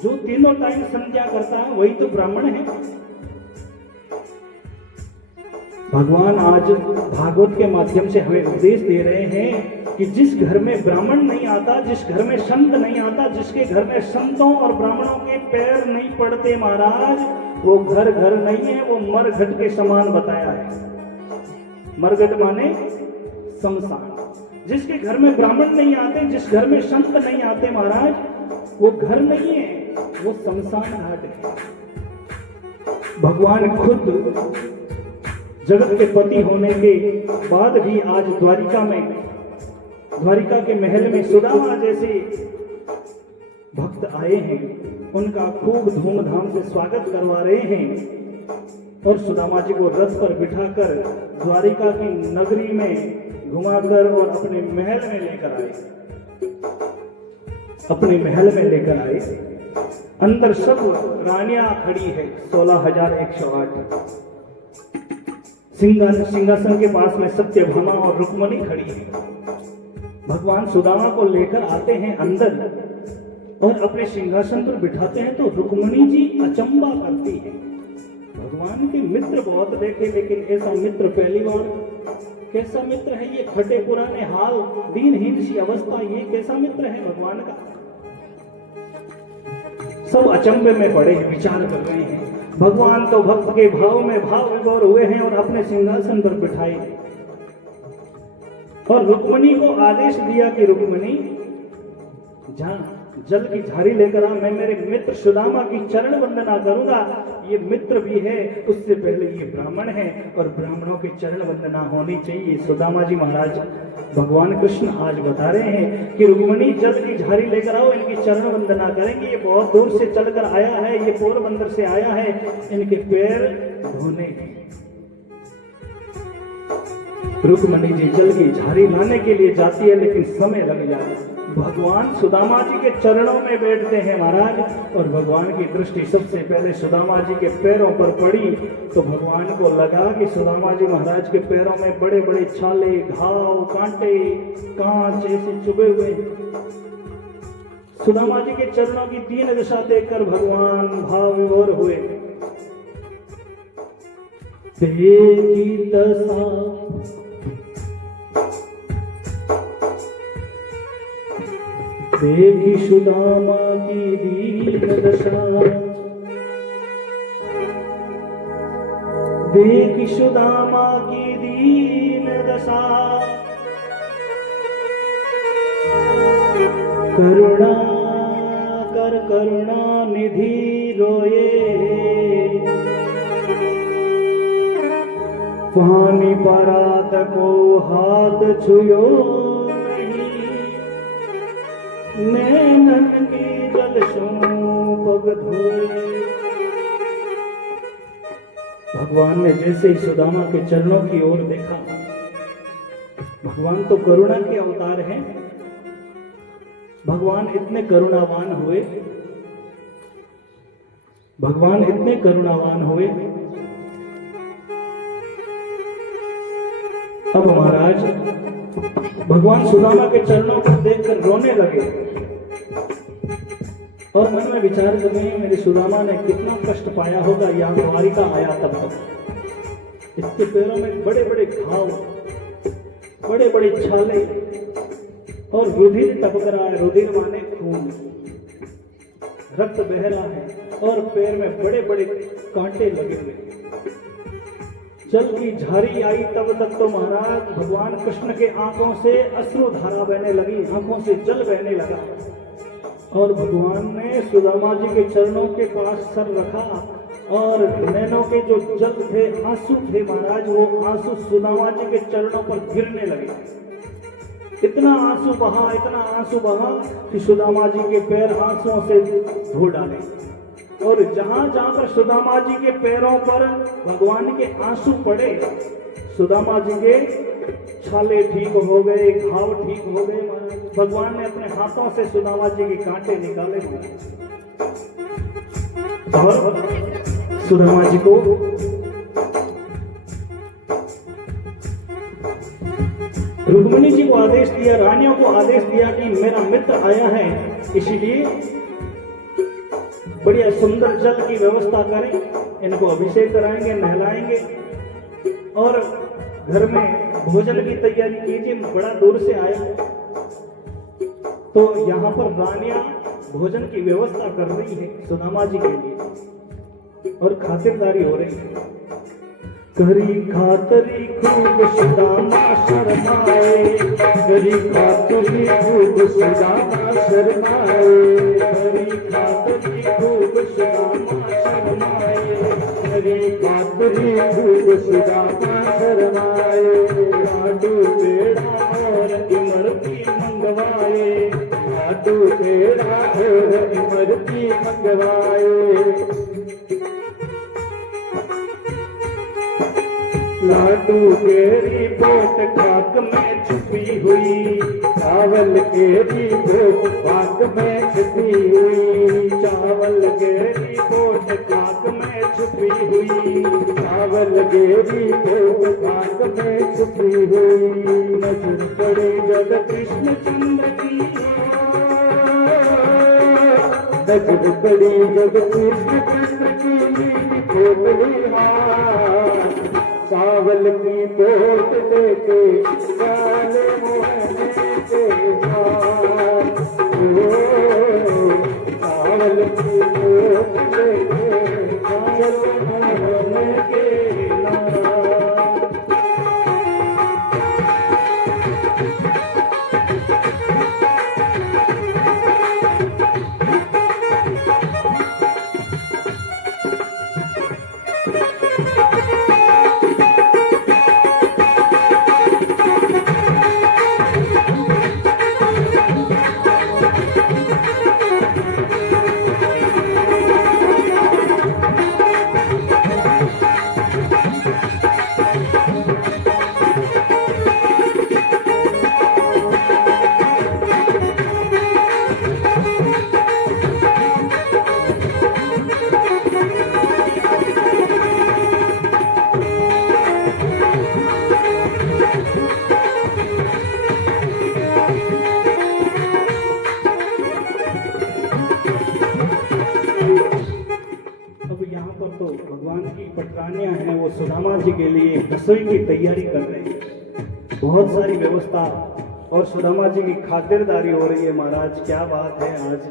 जो तीनों टाइम संध्या करता है वही तो ब्राह्मण है। भगवान आज भागवत के माध्यम से हमें उपदेश दे रहे हैं कि जिस घर में ब्राह्मण नहीं आता, जिस घर में संत नहीं आता, जिसके घर में संतों और ब्राह्मणों के पैर नहीं पड़ते महाराज, वो घर घर नहीं है, वो मरघट के समान बताया है। मरघट माने शमशान। जिसके घर में ब्राह्मण नहीं आते, जिस घर में संत नहीं आते महाराज, वो घर नहीं है, वो शमशान घाट है। भगवान खुद जगत के पति होने के बाद भी आज द्वारिका के महल में सुदामा जैसे भक्त आए हैं, उनका खूब धूमधाम से स्वागत करवा रहे हैं, और सुदामा जी को रथ पर बिठाकर द्वारिका की नगरी में घुमाकर और अपने महल में लेकर आए। अपने महल में लेकर आए, अंदर सब रानियां खड़ी है, 16,108। सिंहासन के पास में सत्यभामा और रुक्मणी खड़ी है। भगवान सुदामा को लेकर आते हैं अंदर और अपने सिंहासन पर बिठाते हैं, तो रुक्मणी जी अचंबा करती है। भगवान के मित्र बहुत देखे, लेकिन ऐसा मित्र पहली बार। कैसा मित्र है ये? फटे पुराने हाल, दीनहीन सी अवस्था, ये कैसा मित्र है भगवान का? सब अचंबे में पड़े हैं, विचार कर रहे हैं। भगवान तो भक्त के भाव में भाव विभोर हुए हैं और अपने सिंहासन पर बिठाए, और रुक्मणी को आदेश दिया कि रुक्मणी जा, जल की झाड़ी लेकर आ, मैं मेरे मित्र सुदामा की चरण वंदना करूंगा। ये मित्र भी है, उससे पहले ये ब्राह्मण है, और ब्राह्मणों की चरण वंदना होनी चाहिए। सुदामा जी महाराज भगवान कृष्ण आज बता रहे हैं कि रुक्मणी जल की झाड़ी लेकर आओ, इनकी चरण वंदना करेंगे। ये बहुत दूर से चलकर आया है, ये पोरबंदर से आया है, इनके पैर धोने हैं। रुक्मणी जी जल की झाड़ी लाने के लिए जाती है, लेकिन समय लग जाता है। भगवान सुदामा जी के चरणों में बैठते हैं महाराज, और भगवान की दृष्टि सबसे पहले सुदामा जी के पैरों पर पड़ी, तो भगवान को लगा कि सुदामा जी महाराज के पैरों में बड़े बड़े छाले, घाव, कांटे, कांच ऐसे चुभे हुए। सुदामा जी के चरणों की दीन दशा देखकर भगवान भाव विभोर हुए। देखी दशा देखी सुदामा की दीन दशा, देखी सुदामा की दीन दशा, करुणा कर करुणा निधि रोए, पानी परात को हाथ छुयो नैनन की जल पग धोए। भगवान ने जैसे ही सुदामा के चरणों की ओर देखा, भगवान तो करुणा के अवतार हैं, भगवान इतने करुणावान हुए, भगवान इतने करुणावान हुए। अब महाराज भगवान सुदामा के चरणों को देखकर रोने लगे, और मन में विचार कर रहे हैं मेरे सुदामा ने कितना कष्ट पाया होगा यहाँ द्वारिका आया तब तक। इसके पैरों में बड़े बड़े घाव, बड़े बड़े छाले, और रुधिर टपक रहा है। रुधिर माने खून, रक्त बह रहा है, और पैर में बड़े बड़े कांटे लगे हुए। जल की झाड़ी आई तब तक तो महाराज भगवान कृष्ण के आंखों से अश्रु धारा बहने लगी, आंखों से जल बहने लगा, और भगवान ने सुदामा जी के चरणों के पास सर रखा और नैनों के जो जल थे, आंसू थे महाराज, वो आंसू सुदामा जी के चरणों पर गिरने लगे। इतना आंसू बहा कि सुदामा जी के पैर आंसुओं से धो डाले। और जहां जहां पर सुदामा जी के पैरों पर भगवान के आंसू पड़े, सुदामा जी के छाले ठीक हो गए, घाव ठीक हो गए महाराज। भगवान ने अपने हाथों से सुदामा जी के कांटे निकाले और सुदामा जी को रुक्मिणी जी को आदेश दिया, रानियों को आदेश दिया कि मेरा मित्र आया है, इसीलिए बढ़िया सुंदर जल की व्यवस्था करें, इनको अभिषेक कराएंगे, नहलाएंगे और घर में भोजन की तैयारी कीजिए। बड़ा दूर से आया तो यहाँ पर रानियां भोजन की व्यवस्था कर रही है सुदामा जी के लिए और खातिरदारी हो रही है। करी खातरी खूब सुदामा शर्माए, करी खातरी खूब सुदामा शर्माए, करी खातरी खूब सुदामा शर्माए, करी खातरी खूब सुदामा शर्माए। लाडू पेड़ा और इमरती मंगवाए, लाडू पेड़ा और इमरती मंगवाए। लाडू केरी बोट खाक में छुपी हुई, चावल केरी बोट खाक में छुपी हुई, चावल केरी बोट खाक में छुपी हुई, चावल केरी बोट खाक में छुपी हुई। नजर पड़ी जब कृष्ण चंद्र की, नजर पड़ी जब कृष्ण चंद्र की खोपड़ी हाथ, चावल की बोट लेके काले मोहने के हाथ, चावल की बोट लेके काले मोहने के हाथ। पटरानियां हैं वो सुदामा जी के लिए रसोई की तैयारी कर रहे हैं, बहुत सारी व्यवस्था और सुदामा जी की खातिरदारी हो रही है महाराज। क्या बात है, आज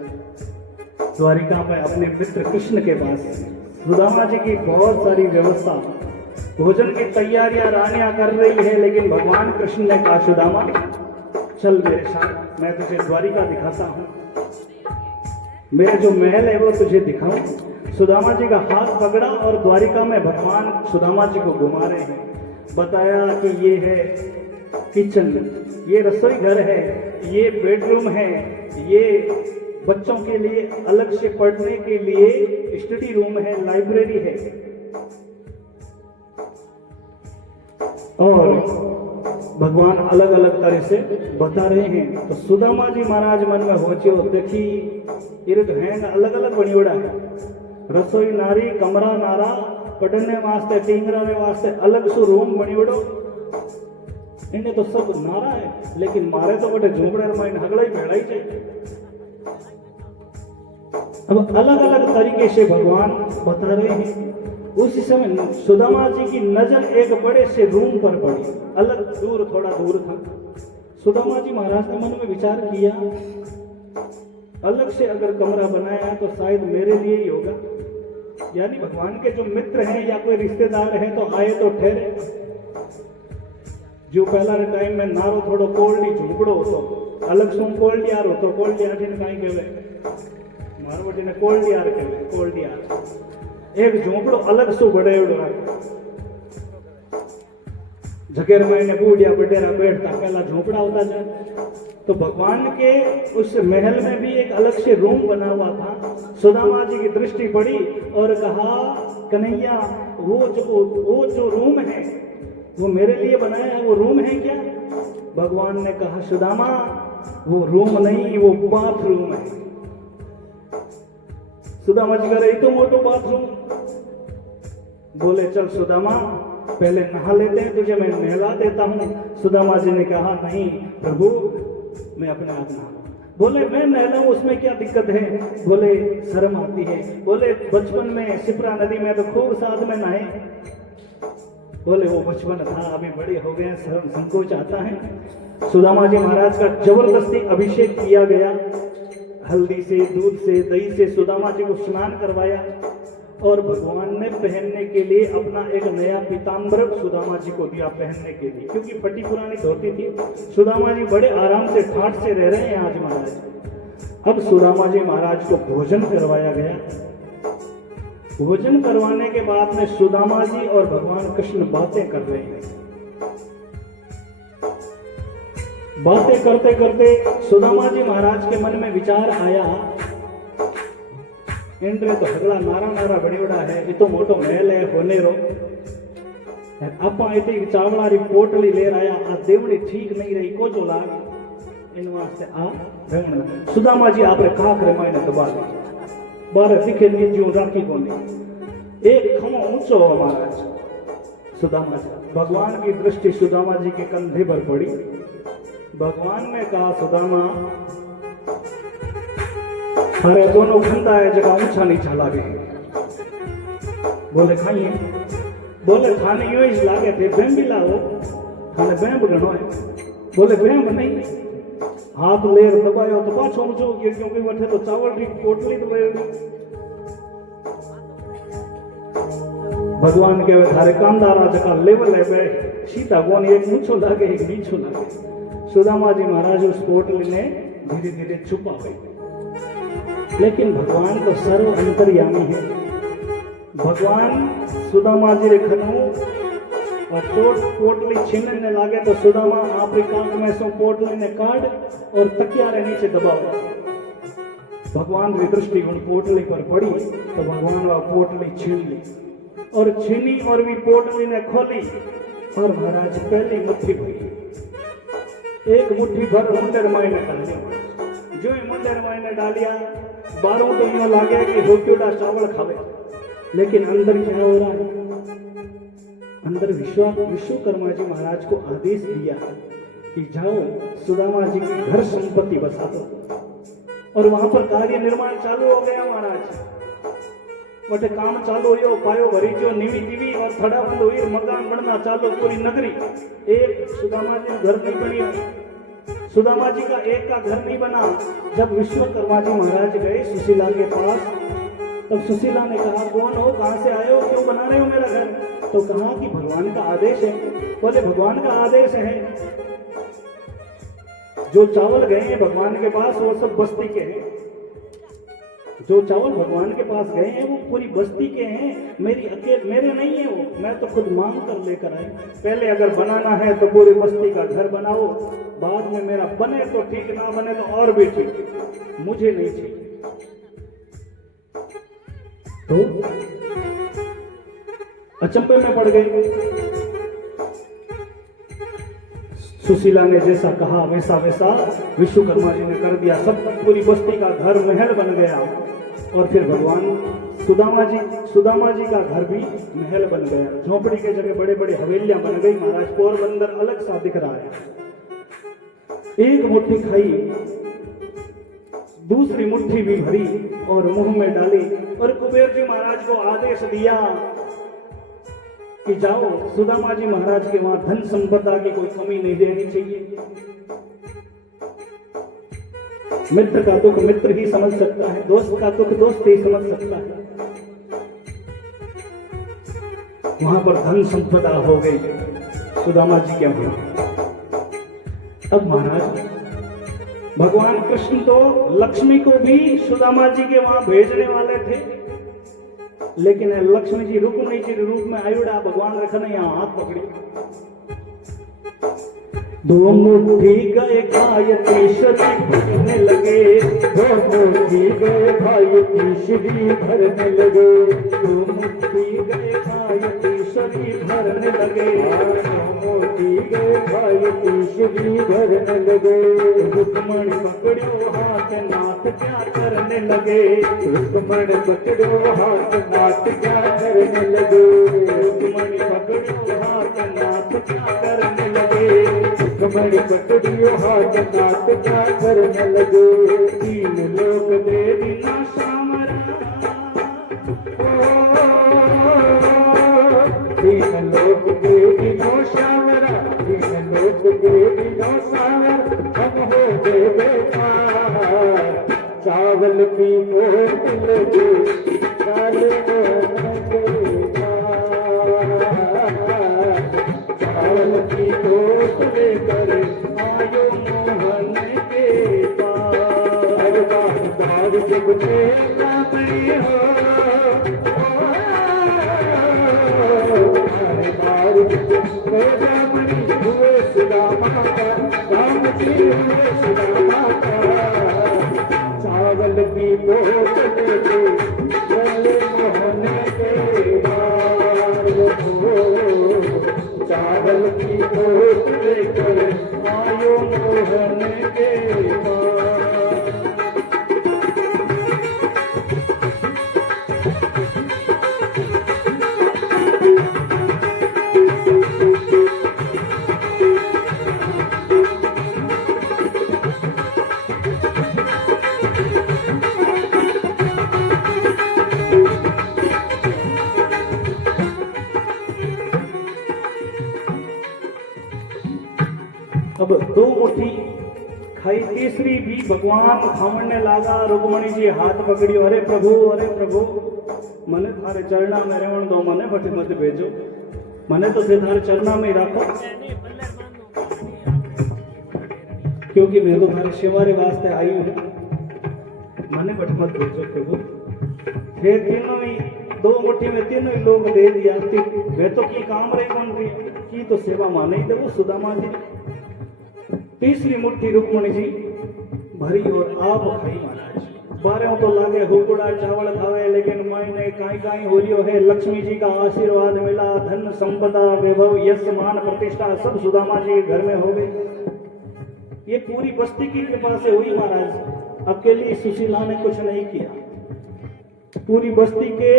द्वारिका में अपने मित्र कृष्ण के पास सुदामा जी की बहुत सारी व्यवस्था, भोजन की तैयारियां रानियां कर रही है, लेकिन भगवान कृष्ण ने कहा सुदामा चल मेरे साथ, मैं तुझे द्वारिका दिखाता हूँ, मेरा जो महल है वो तुझे दिखाऊं। सुदामा जी का हाथ पकड़ा और द्वारिका में भगवान सुदामा जी को घुमा रहे हैं। बताया कि ये है किचन, ये रसोई घर है, ये बेडरूम है, ये बच्चों के लिए अलग से पढ़ने के लिए स्टडी रूम है, लाइब्रेरी है। और भगवान अलग अलग तरह से बता रहे हैं। तो सुदामा जी महाराज मन में होचियो देखी इर्द हैंड अलग अलग बनी उड़ा है, रसोई नारी, कमरा नारा, पढ़ने वास्ते टींगराने वास्ते अलग सो रूम बनी उड़ो। इन्हें तो सब नारा है, लेकिन मारे तो बटे झूमड़े में हगड़ा ही भेड़ा ही चाहिए। अब अलग अलग तरीके से भगवान बता रहे हैं। उसी समय सुदामा जी की नजर एक बड़े से रूम पर पड़ी, अलग दूर, थोड़ा दूर था। सुदामा जी महाराज ने मन में विचार किया, अलग से अगर कमरा बनाया तो शायद मेरे लिए ही होगा, यानी भगवान के जो मित्र हैं या कोई रिश्तेदार हैं तो आए तो ठहरे। जो पहला टाइम में नारो थोड़ो कोल्डी झूपड़ो तो अलग सुम कोल्डी यार हो तो कोल्डी आठिन काई कहवे मारवाड़ी ने कोल्डियार कहवे कोल्डियार एक झोंपड़ो अलग सो बड़ेवड़ो राखे जगेर में ने बूढ़िया बडेरा बैठता पहला झोंपड़ा होता था तो भगवान के उस महल में भी एक अलग से रूम बना हुआ था। सुदामा जी की दृष्टि पड़ी और कहा कन्हैया वो जो रूम है वो मेरे लिए बनाया है, वो रूम है क्या? भगवान ने कहा सुदामा वो रूम नहीं वो बाथरूम है। सुदामा जी कह रहे तो मोटो बाथरूम। बोले चल सुदामा पहले नहा लेते हैं, तुझे मैं नहला देता हूं। सुदामा जी ने कहा नहीं प्रभु मैं अपने आप नहा। बोले मैं नहलाऊं उसमें क्या दिक्कत है? बोले शर्म आती है। बोले बचपन में शिप्रा नदी में तो खूब साथ में नहाए। बोले वो बचपन था अभी बड़े हो गए शर्म संकोच आता है। सुदामा जी महाराज का जबरदस्ती अभिषेक किया गया, हल्दी से दूध से दही से सुदामा जी को स्नान करवाया और भगवान ने पहनने के लिए अपना एक नया पीताम्बर सुदामा जी को दिया पहनने के लिए, क्योंकि फटी पुरानी धोती थी। सुदामा जी बड़े आराम से ठाठ से रह रहे हैं आज महाराज। अब सुदामा जी महाराज को भोजन करवाया गया। भोजन करवाने के बाद में सुदामा जी और भगवान कृष्ण बातें कर रहे हैं। बातें करते करते सुदामा जी महाराज के मन में विचार आया इंद्र तो हगला नारा नारा बड़ी बड़ा है, ये तो मोटो महल है होने रो आपा इतनी चावला री पोटली ले आया आ देवड़ी ठीक नहीं रही को जो लाग इन वास्ते आ भेवण सुदामा जी आपरे काक रे मायने दबा दी बारे दिखे नहीं जीव राखी कोने एक खमो ऊंचो महाराज। सुदामा जी भगवान की दृष्टि सुदामा जी के कंधे पर पड़ी। भगवान ने कहा सुदामा अरे दोनों खंदा है जगह ऊंचा नीचा लागे। बोले खाइए। बोले खाने यूं ही लागे थे बैम भी लाओ खाने बैम गणो है। बोले बैम नहीं हाथ ले दबायो तो पाछो ऊंचो गयो क्योंकि वठे तो चावल की पोटली दबायो। भगवान के थारे कांदारा जका लेवल है बे सीधा कोन एक ऊंचो लागे एक नीचो लागे। सुदामा जी महाराज उस पोटली ने धीरे धीरे छुपा गई। लेकिन भगवान तो सर्व अंतर्यामी है। भगवान सुदामा जी रे खनु और चोट पोटली छीनने लागे तो सुदामा आपरी कांख में सो पोटली ने काट और तकिया रे नीचे दबाओ। भगवान की दृष्टि उन पोटली पर पड़ी तो भगवान वह पोटली छीन ली और छीनी और भी पोटली ने खोली और महाराज पहली मुट्ठी हुई एक मुट्ठी भर मुंडर मायने डालिया। जो मुंडर मायने डालिया बारों तो यूं लागे कि रोटियों चावल खावे, लेकिन अंदर क्या हो रहा है? अंदर विश्वकर्मा जी महाराज को आदेश दिया कि जाओ सुदामा जी की घर संपत्ति बसा दो। और वहां पर कार्य निर्माण चालू हो गया महाराज। वटे काम चालू हो पायो भरी जो नीवी दीवी और थड़ा बंद हुई मकान बनना चालू पूरी नगरी। एक सुदामा जी घर नहीं बनी। सुदामा जी का एक का घर नहीं बना। जब विश्वकर्मा जी महाराज गए सुशीला के पास तब सुशीला ने कहा कौन हो कहां से आए हो क्यों बना रहे हो मेरा घर? तो कहा कि भगवान का आदेश है। बोले भगवान का आदेश है? जो चावल गए हैं भगवान के पास वो सब बस्ती के हैं। जो चावल भगवान के पास गए हैं वो पूरी बस्ती के हैं, मेरे नहीं है वो, मैं तो खुद मांग कर लेकर आई। पहले अगर बनाना है तो पूरी बस्ती का घर बनाओ, बाद में मेरा बने तो ठीक ना बने तो और भी ठीक, मुझे नहीं चाहिए। तो अचंभे में पड़ गई। सुशीला ने जैसा कहा वैसा वैसा विश्वकर्मा जी ने कर दिया। सब पूरी बस्ती का घर महल बन गया। और फिर भगवान सुदामा जी का घर भी महल बन गया। झोपड़ी के जगह बड़े बड़े हवेलियां बन गई। महाराज पोरबंदर अलग सा दिख रहा है। एक मुट्ठी खाई, दूसरी मुट्ठी भी भरी और मुंह में डाली और कुबेर जी महाराज को आदेश दिया कि जाओ सुदामा जी महाराज के वहां धन संपदा की कोई कमी नहीं रहनी चाहिए। मित्र का दुख मित्र ही समझ सकता है, दोस्त का दुख दोस्त ही समझ सकता है। वहां पर धन संपदा हो गई सुदामा जी के वहां। अब महाराज भगवान कृष्ण तो लक्ष्मी को भी सुदामा जी के वहां भेजने वाले थे, लेकिन लक्ष्मी जी रुक्मिणी जी के रूप में आयुड़ा भगवान रखने यहाँ हाथ पकड़ी। दो मुट्ठी गए खाय तीसरी भरने लगे, दो मुट्ठी गए भाई तीसरी भरने लगे, दो मुट्ठी गए खाय तीसरी भरने लगे, दो मुट्ठी गए भाई तीसरी भरने लगे, रुक्मणी पकड़ो हाथ नाथ क्या करने लगे, रुक्मण पकड़ो हाथ नाथ क्या करने लगे, रुक्मणी पकड़ो हाथ नाथ क्या करने लगे, रुक्मण पकड़ियो हाथ नाथ क्या करने लगे, तीन लोक दे बिना सामरा, तीन लोक के दिनों सावरा, तीन लोक के दिनों सावर, हम हो गए बेकार, चावल की मोट लगे, काले मोहन के पार, चावल की मोट लेकर आयो मोहन के पार। दार जब तेरा नहीं हो, दार जब तेरा नहीं हुए सुदामा का, राम जी हुए सुदामा का, चावल की बोट लेके चले मोहन के बार हो, चावल की बोट लेकर आयो मोहन के पार। अब दो मुट्ठी खाई, तीसरी भी भगवान खावड़ने लागा। रुक्मणी जी हाथ पकड़ियो, अरे प्रभु मने थारे चरणा में रहण दो, मने बटे मत भेजो, मने तो थे थारे चरणा में ही राखो, क्योंकि मैं तो थारे सेवारे वास्ते आई हूं, मने बटे मत भेजो प्रभु। थे तीनों ही दो मुट्ठी में तीनों ही लोग दे दिया, वे तो की काम रही कौन रही की तो सेवा माने ही थे वो सुदामा जी। तीसरी मुट्ठी रुक्मणी जी भरी और आप खाई महाराज। बारह तो लागे हुकुड़ा चावल खावे, लेकिन मायने काई काई होलियो है। लक्ष्मी जी का आशीर्वाद मिला, धन संपदा वैभव यश मान प्रतिष्ठा सब सुदामा जी के घर में हो गई। ये पूरी बस्ती की कृपा से हुई महाराज, अकेली सुशीला ने कुछ नहीं किया। पूरी बस्ती के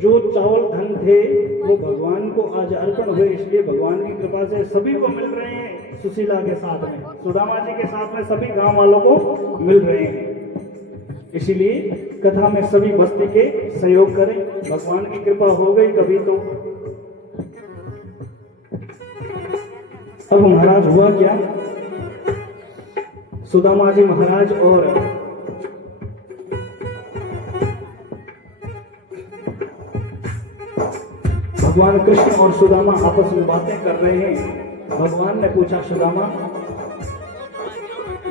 जो चावल धन थे वो भगवान को आज अर्पण हुए, इसलिए भगवान की कृपा से सभी को मिल रहे हैं। सुशीला के साथ में, सुदामा जी के साथ में सभी गांव वालों को मिल रहे हैं। इसीलिए कथा में सभी बस्ती के सहयोग करें, भगवान की कृपा हो गई कभी तो। अब महाराज हुआ क्या, सुदामा जी महाराज और भगवान कृष्ण और सुदामा आपस में बातें कर रहे हैं। भगवान ने पूछा, सुदामा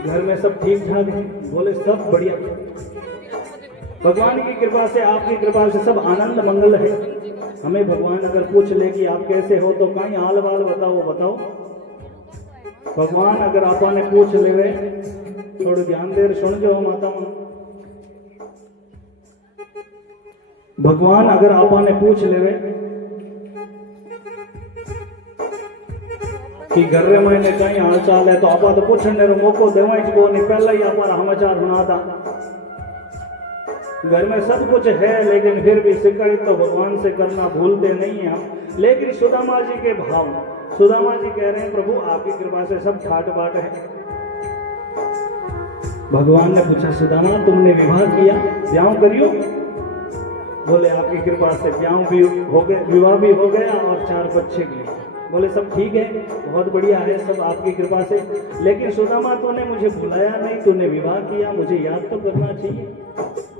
घर में सब ठीक ठाक है? बोले सब बढ़िया, भगवान की कृपा से आपकी कृपा से सब आनंद मंगल है। हमें भगवान अगर पूछ ले कि आप कैसे हो तो कहीं हाल बाल बताओ। भगवान अगर आपा ने पूछ ले, थोड़ा ध्यान देर सुन जाओ माता। भगवान अगर आपा ने पूछ ले कि घर में मैंने कहीं हाल चाल है, तो आपा तो पूछने रो मौको देवा को नहीं, पहले ही आपा समाचार सुना था। घर में सब कुछ है, लेकिन फिर भी शिकायत तो भगवान से करना भूलते नहीं है हम। लेकिन सुदामा जी के भाव, सुदामा जी कह रहे हैं, प्रभु आपकी कृपा से सब ठाट बाट है। भगवान ने पूछा, सुदामा तुमने विवाह किया, ब्याह करियो? बोले आपकी कृपा से ब्याह भी हो गया, विवाह भी हो गया और 4 बच्चे भी। बोले सब ठीक है, बहुत बढ़िया है सब आपकी कृपा से। लेकिन सुदामा तूने मुझे बुलाया नहीं, तूने विवाह किया, मुझे याद तो करना चाहिए।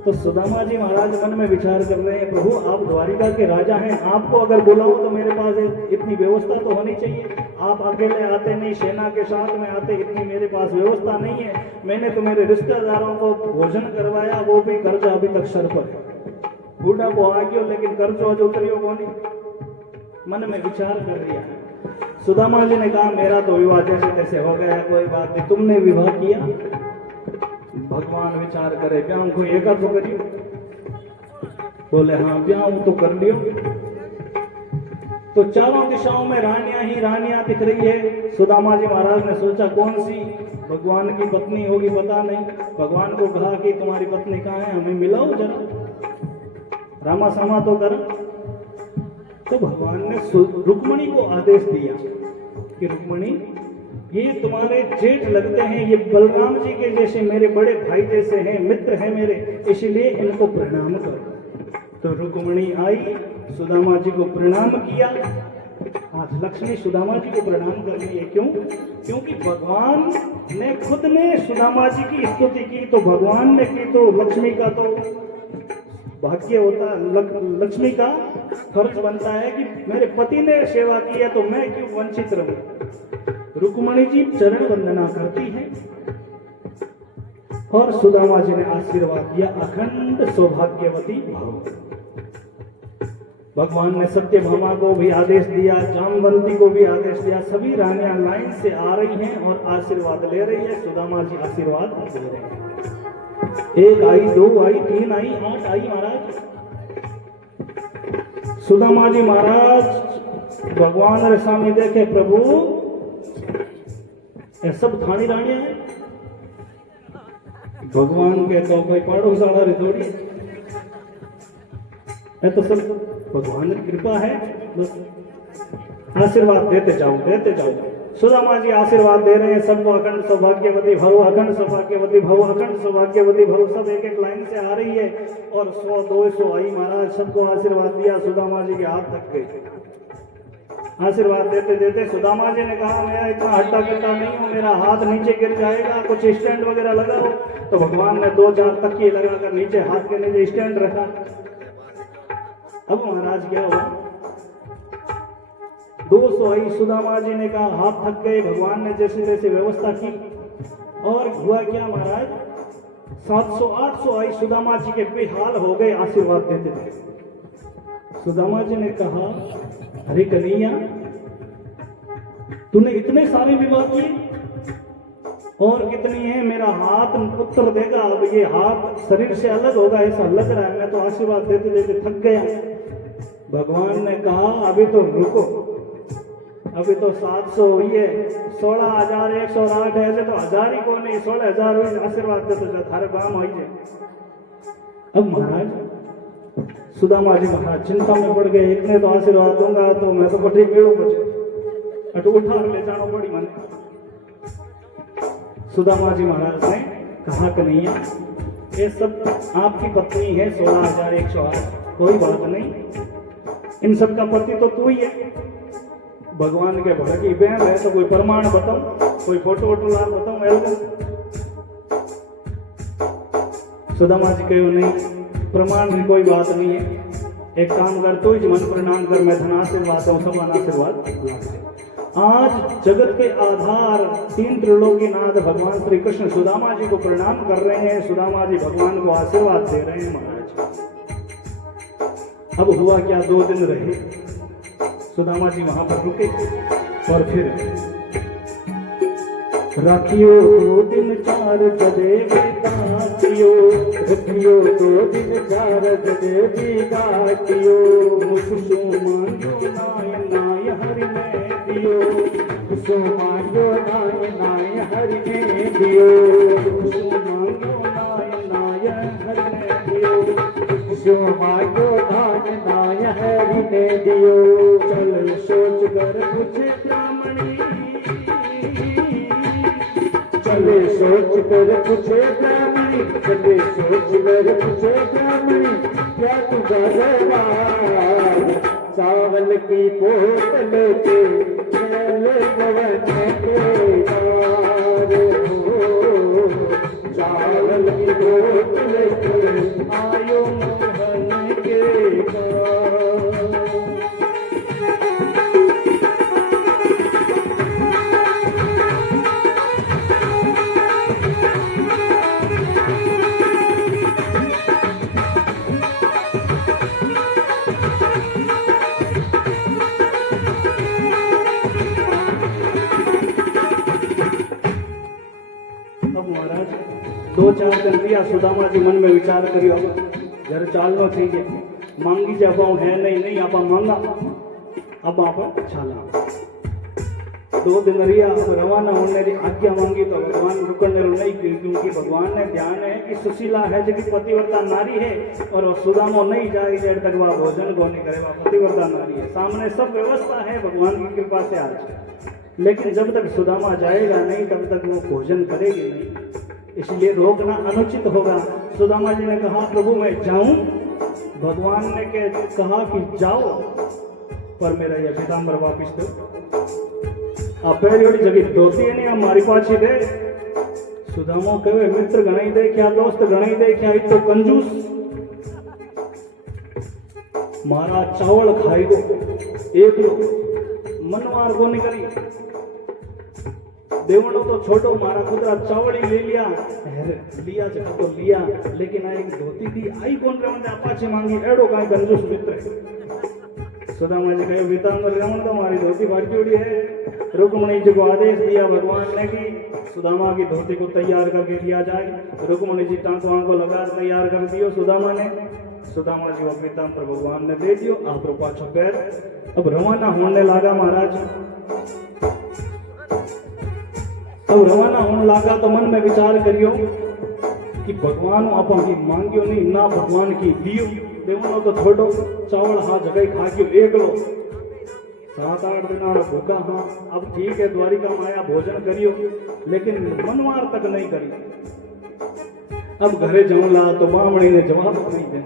तो सुदामा जी महाराज मन में विचार कर रहे हैं, प्रभु आप द्वारिका के राजा हैं, आपको अगर बुलाऊं तो मेरे पास इतनी व्यवस्था तो होनी चाहिए। आप अकेले आते नहीं, सेना के साथ में आते, इतनी मेरे पास व्यवस्था नहीं है। मैंने तो मेरे रिश्तेदारों को भोजन करवाया, वो भी कर्ज अभी तक सर पर है। बूढ़ा को आ गयो लेकिन कर्ज आज उतरियो को नहीं। मन में विचार कर रही है। सुदामा जी ने कहा मेरा तो विवाह जैसे तैसे हो गया, कोई बात नहीं, तुमने विवाह किया? भगवान विचार करे, ब्याह को एक तो करियो। बोले हाँ ब्याह तो कर लियो। तो चारों दिशाओं में रानियां ही रानियां दिख रही है। सुदामा जी महाराज ने सोचा कौन सी भगवान की पत्नी होगी पता नहीं। भगवान को कहा कि तुम्हारी पत्नी कहाँ है, हमें मिलाओ जरा, रामा सामा तो कर। तो भगवान ने रुक्मणी को आदेश दिया कि रुक्मणी ये तुम्हारे जेठ लगते हैं, ये बलराम जी के जैसे मेरे बड़े भाई जैसे हैं, मित्र हैं मेरे, इसलिए इनको प्रणाम करो। तो रुक्मणी आई, सुदामा जी को प्रणाम किया। आज लक्ष्मी सुदामा जी को प्रणाम कर रही है, क्यों? क्योंकि भगवान ने खुद ने सुदामा जी की स्तुति की, तो भगवान ने की तो लक्ष्मी का तो भाग्य होता, लक्ष्मी का फर्ज बनता है कि मेरे पति ने सेवा की है तो मैं क्यों वंचित रहूं। रुक्मणी जी चरण वंदना करती है और सुदामा जी ने आशीर्वाद दिया, अखंड सौभाग्यवती भव। भगवान ने सत्यभामा को भी आदेश दिया, जामवंती को भी आदेश दिया। सभी रानियां लाइन से आ रही हैं और आशीर्वाद ले रही है। सुदामा जी आशीर्वाद दे रहे हैं। 1 आई, 2 आई, 3 आई, 8 आई महाराज। सुदामा जी महाराज भगवान रे स्वामी देखे, प्रभु ये सब थानी रानियां है। भगवान के तो कोई पाड़ो साड़ा रे थोड़ी, ये तो सब भगवान की कृपा है। बस आशीर्वाद देते जाओ, देते जाओ। सुदामा जी आशीर्वाद दे रहे हैं सबको, अखंड सौभाग्यवती भव, अखंड सौभाग्यवती भव, अखंड सौभाग्यवती भव। सब एक एक लाइन से आ रही है और 100-200 आई महाराज, सबको आशीर्वाद दिया। सुदामा जी के हाथ थक गए। आशीर्वाद देते देते सुदामा जी ने कहा मैं इतना हट्टा कट्टा नहीं हूँ, मेरा हाथ नीचे गिर जाएगा, कुछ स्टैंड वगैरह लगाओ। तो भगवान ने 2-4 तकिए लगाकर नीचे, हाथ के नीचे स्टैंड रखा। अब महाराज क्या हुआ, 200 आई। सुदामा जी ने कहा हाथ थक गए, भगवान ने जैसे जैसे व्यवस्था की। और हुआ क्या महाराज, 700-800 आई। सुदामा जी के बेहाल हो गए आशीर्वाद देते थे। सुदामा जी ने कहा अरे कन्हैया, तूने इतने सारे विवाह किए और कितनी है, मेरा हाथ उत्तर देगा। अब ये हाथ शरीर से अलग होगा ऐसा लग रहा है, मैं तो आशीर्वाद देते देते थक गया। भगवान ने कहा अभी तो रुको, अभी तो 700 हुई है, 16,108 है, तो 1000 ही को नहीं, 16,000 हुई। आशीर्वाद दे तो थारे काम आई जाए। अब महाराज सुदामा जी महाराज चिंता में पड़ गए, इतने तो आशीर्वाद दूंगा तो मैं तो बड़ी पेड़ों बचे, अट उठा ले जाना पड़ी मैंने। सुदामा जी महाराज ने कहा कन्हैया ये सब आपकी पत्नी है, 16,108, कोई बात नहीं, इन सब का पति तो तू ही है। भगवान के भड़की बहन है तो कोई प्रमाण बताओ, कोई फोटो वोटो ला बताओ एल्बम। सुदामा जी कहो नहीं, प्रमाण की कोई बात नहीं है, एक काम कर तू ही मन प्रणाम कर, मैं धन आशीर्वाद हूँ, सब आशीर्वाद। आज जगत के आधार 3 त्रिलोकीनाथ भगवान श्री कृष्ण सुदामा जी को प्रणाम कर रहे हैं। सुदामा जी भगवान को आशीर्वाद दे रहे हैं महाराज। अब हुआ क्या, 2 दिन रहे सुदामा जी वहां पर रुके और फिर राखियो 2 दिन 4 जदे बितातियो, रखियो 2 दिन 4 जदे बितातियो, मुसु मांगो नाय नाय हरि में दियो, मुसु मांगो नाय नाय हरि में दियो, मुसु मांगो नाय नाय हरि में दियो, मुसु मांगो नाय नाय हरि में दियो। चल सोच कर पूछे ब्राह्मणी, चले सोच कर पूछे ब्राह्मणी, चले सोच कर पूछे ब्राह्मणी, क्या तू भगवान चावल की पोटल के चले भवन के दार हो, चावल की पोटल के आयो मोहन के पास। अब महाराज 2-4 दिन रिया सुदामा जी मन में विचार करियो घर चालनो थी जे मांगी जब है नहीं आप मांगा अब आप चाला 2 दिन रिया रवाना होने की आज्ञा मांगी तो भगवान रुकने नहीं क्योंकि भगवान ने ध्यान है कि सुशीला है जो कि पतिव्रता नारी है और सुदामा नहीं जाए देर तक वह भोजन को नहीं करे वह पतिव्रता नारी है सामने सब व्यवस्था है भगवान की कृपा से आज लेकिन जब तक सुदामा जाएगा नहीं तब तक वो भोजन करेगी नहीं इसलिए रोकना अनुचित होगा। सुदामा जी ने कहा प्रभु मैं जाऊं भगवान ने कहा कि जाओ पर मेरा यह पीताम्बर वापिस दो आप पहली वाली जगह धोती है नहीं हमारी पाछी दे सुदामो कहे मित्र गणाई दे क्या दोस्त गणाई दे क्या तो कंजूस मारा चावल खाई दो एक लो मनवार को नहीं करी देवणो तो छोटो मारा कुतरा चावड़ी ले लिया जगह तो लिया लेकिन एक धोती थी आई कौन रे मुझे अपाचे मांगी एड़ो काई कंजूस मित्र सुदामा जी कहे पीताम्बर रमण तो हमारी धोती फाटी उड़ी है रुक्मणी जी को आदेश दिया भगवान ने कि सुदामा की धोती को तैयार करके दिया जाए रुक्मणी जी टांको आंको लगा तैयार कर दियो सुदामा जी को पीताम्बर भगवान ने दे दियो आप पाछो पैर अब रवाना होने लगा महाराज अब रवाना होने लगा तो मन में विचार करियो कि भगवान आपा की मांगियो नहीं ना भगवान की दियो देवनो तो छोड़ो चावल हाँ जगह खा के एक लो 7-8 दिन भूखा हाँ अब ठीक है द्वारिका माया भोजन करियो लेकिन मनवार तक नहीं करी अब घरे जमला तो बामणी ने जवाब नहीं दे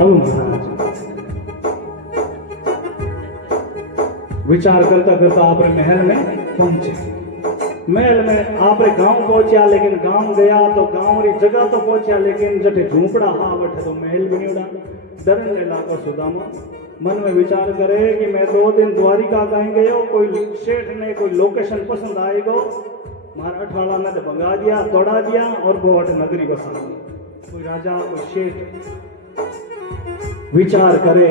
अब महाराज विचार करता करता आपरे महल में पहुंचे महल में आपरे गांव पहुंचा लेकिन गांव गया तो गांव री जगह तो पहुंचा लेकिन जटे झूपड़ा हा वठे तो महल बनियोड़ा डरने लागो सुदामा मन में विचार करे कि मैं 2 दिन द्वारिका कहीं गयो कोई सेठ ने कोई लोकेशन पसंद आएगो मारा अठाड़ा ने तो भगा दिया तोड़ा दिया और वो नगरी बसा दी कोई राजा कोई सेठ विचार करे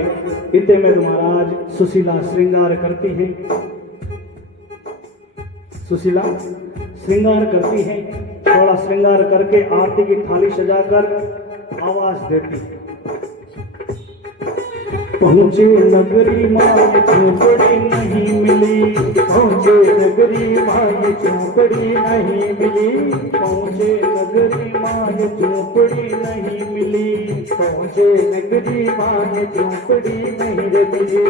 इतने में तो महाराज सुशीला श्रृंगार करती है सुशीला श्रृंगार करती है थोड़ा श्रृंगार करके आरती की थाली सजाकर आवाज देती है पहुंचे नगरी माय झोपड़ी नहीं मिली पहुंचे नगरी माय झोपड़ी नहीं मिली पहुंचे नगरी माय झोपड़ी नहीं मिली पहुंचे नगरी माय झोपड़ी नहीं मिली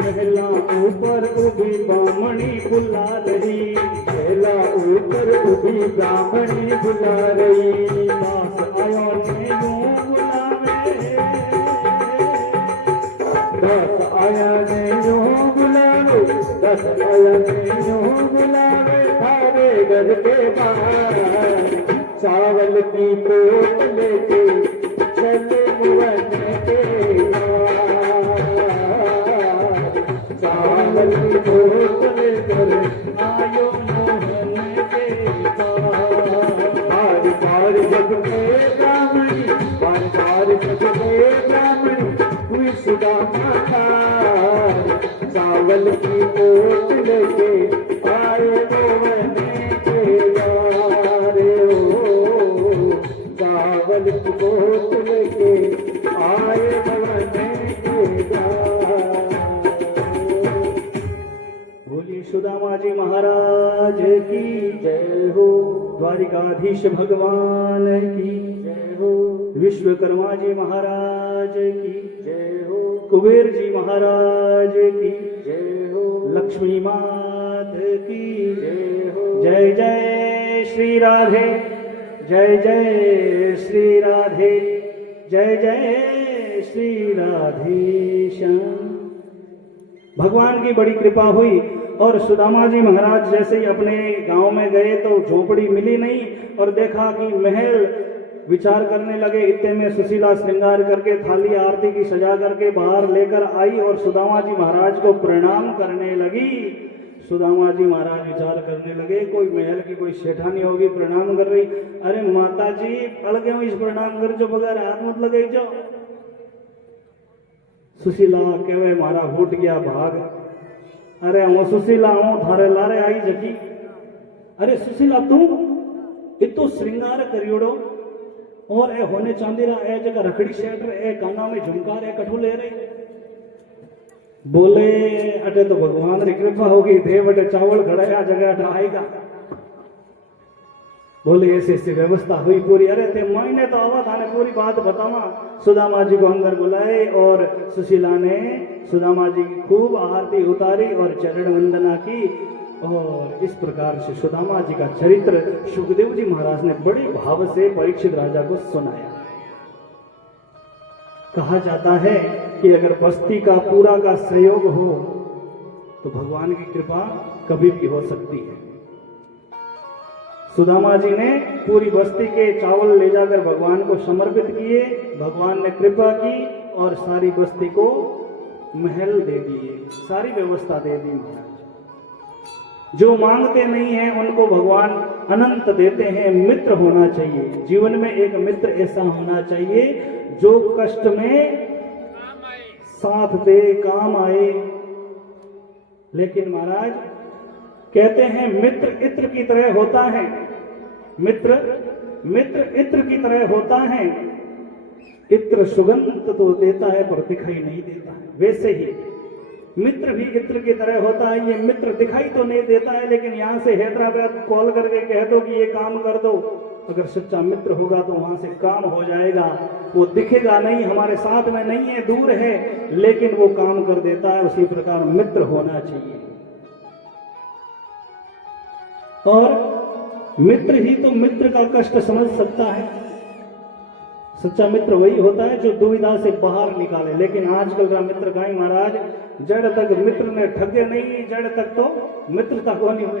महिला ऊपर उभी बामणी बुला रही महिला ऊपर उभी बामणी बुला रही दास आयो ने यूं बुलावे दस आया ने यूं बुलावे दस आया ने यूं बुलावे थारे घर के बाहर चावल की पोट लेके चले मुअन के चावल की पोट लेकर आयो मोहन के बार बार जग में ब्राह्मणी बार जग में ब्राह्मणी हुई सुदामा चावल की पोट लेके आए मोहन के यारे ओ चावल की पोट लेके आए मोहन के यार। बोलिए सुदामा जी महाराज की जय हो द्वारिकाधीश भगवान की जय हो विश्वकर्मा जी महाराज की जय हो कुबेर जी महाराज की जय हो लक्ष्मी मात की जय हो जय जय श्री राधे जय जय श्री राधे जय जय श्री राधेश्याम। भगवान की बड़ी कृपा हुई और सुदामा जी महाराज जैसे ही अपने गांव में गए तो झोपड़ी मिली नहीं और देखा कि महल, विचार करने लगे। इतने में सुशीला श्रृंगार करके थाली आरती की सजा करके बाहर लेकर आई और सुदामा जी महाराज को प्रणाम करने लगी। सुदामा जी महाराज विचार करने लगे, कोई महल की कोई सेठानी होगी प्रणाम कर रही। अरे माता जी अलगे इस प्रणाम कर जो बगैर हाथ मत लगे जो। सुशीला कहवे मारा फूट गया भाग। अरे वो सुशीला हूं थारे लारे आई जगी। अरे सुशीला तू इतो श्रृंगार करियोड़ो और ए होने चांदीरा ए जगह रखड़ी सेट ए काना में झुमकार ए कठू ले रहे। बोले अटे तो भगवान री कृपा होगी थे बटे चावल घड़ाया जगह ढाएगा। बोले ऐसी ऐसी व्यवस्था हुई पूरी। अरे थे मायने तो आवा था ने पूरी बात बतावा। सुदामा जी को अंदर बुलाए और सुशीला ने सुदामा जी की खूब आरती उतारी और चरण वंदना की। और इस प्रकार से सुदामा जी का चरित्र सुखदेव जी महाराज ने बड़े भाव से परीक्षित राजा को सुनाया। कहा जाता है कि अगर बस्ती का पूरा का सहयोग हो तो भगवान की कृपा कभी भी हो सकती है। सुदामा जी ने पूरी बस्ती के चावल ले जाकर भगवान को समर्पित किए। भगवान ने कृपा की और सारी बस्ती को महल दे दिए, सारी व्यवस्था दे दी महाराज। जो मांगते नहीं हैं उनको भगवान अनंत देते हैं। मित्र होना चाहिए जीवन में, एक मित्र ऐसा होना चाहिए जो कष्ट में साथ दे, काम आए। लेकिन महाराज कहते हैं मित्र इत्र की तरह होता है। मित्र इत्र की तरह होता है। इत्र सुगंध तो देता है पर दिखाई नहीं देता है। वैसे ही मित्र भी इत्र की तरह होता है। ये मित्र दिखाई तो नहीं देता है लेकिन यहां से हैदराबाद कॉल करके कह दो कि ये काम कर दो, अगर सच्चा मित्र होगा तो वहां से काम हो जाएगा। वो दिखेगा नहीं, हमारे साथ में नहीं है, दूर है, लेकिन वो काम कर देता है। उसी प्रकार मित्र होना चाहिए। और मित्र ही तो मित्र का कष्ट समझ सकता है। सच्चा मित्र वही होता है जो दुविधा से बाहर निकाले। लेकिन आजकल का मित्र कहीं महाराज, जड़ तक मित्र ने ठगे नहीं, जड़ तक तो मित्रता को नहीं हुए।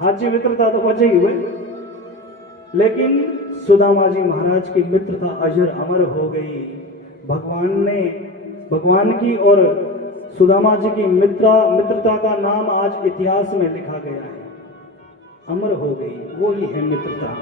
हाजी मित्रता तो बचे ही हुए। लेकिन सुदामा जी महाराज की मित्रता अजर अमर हो गई। भगवान की और सुदामा जी की मित्रता का नाम आज इतिहास में लिखा गया है, अमर हो गई। वो ही है मित्रता।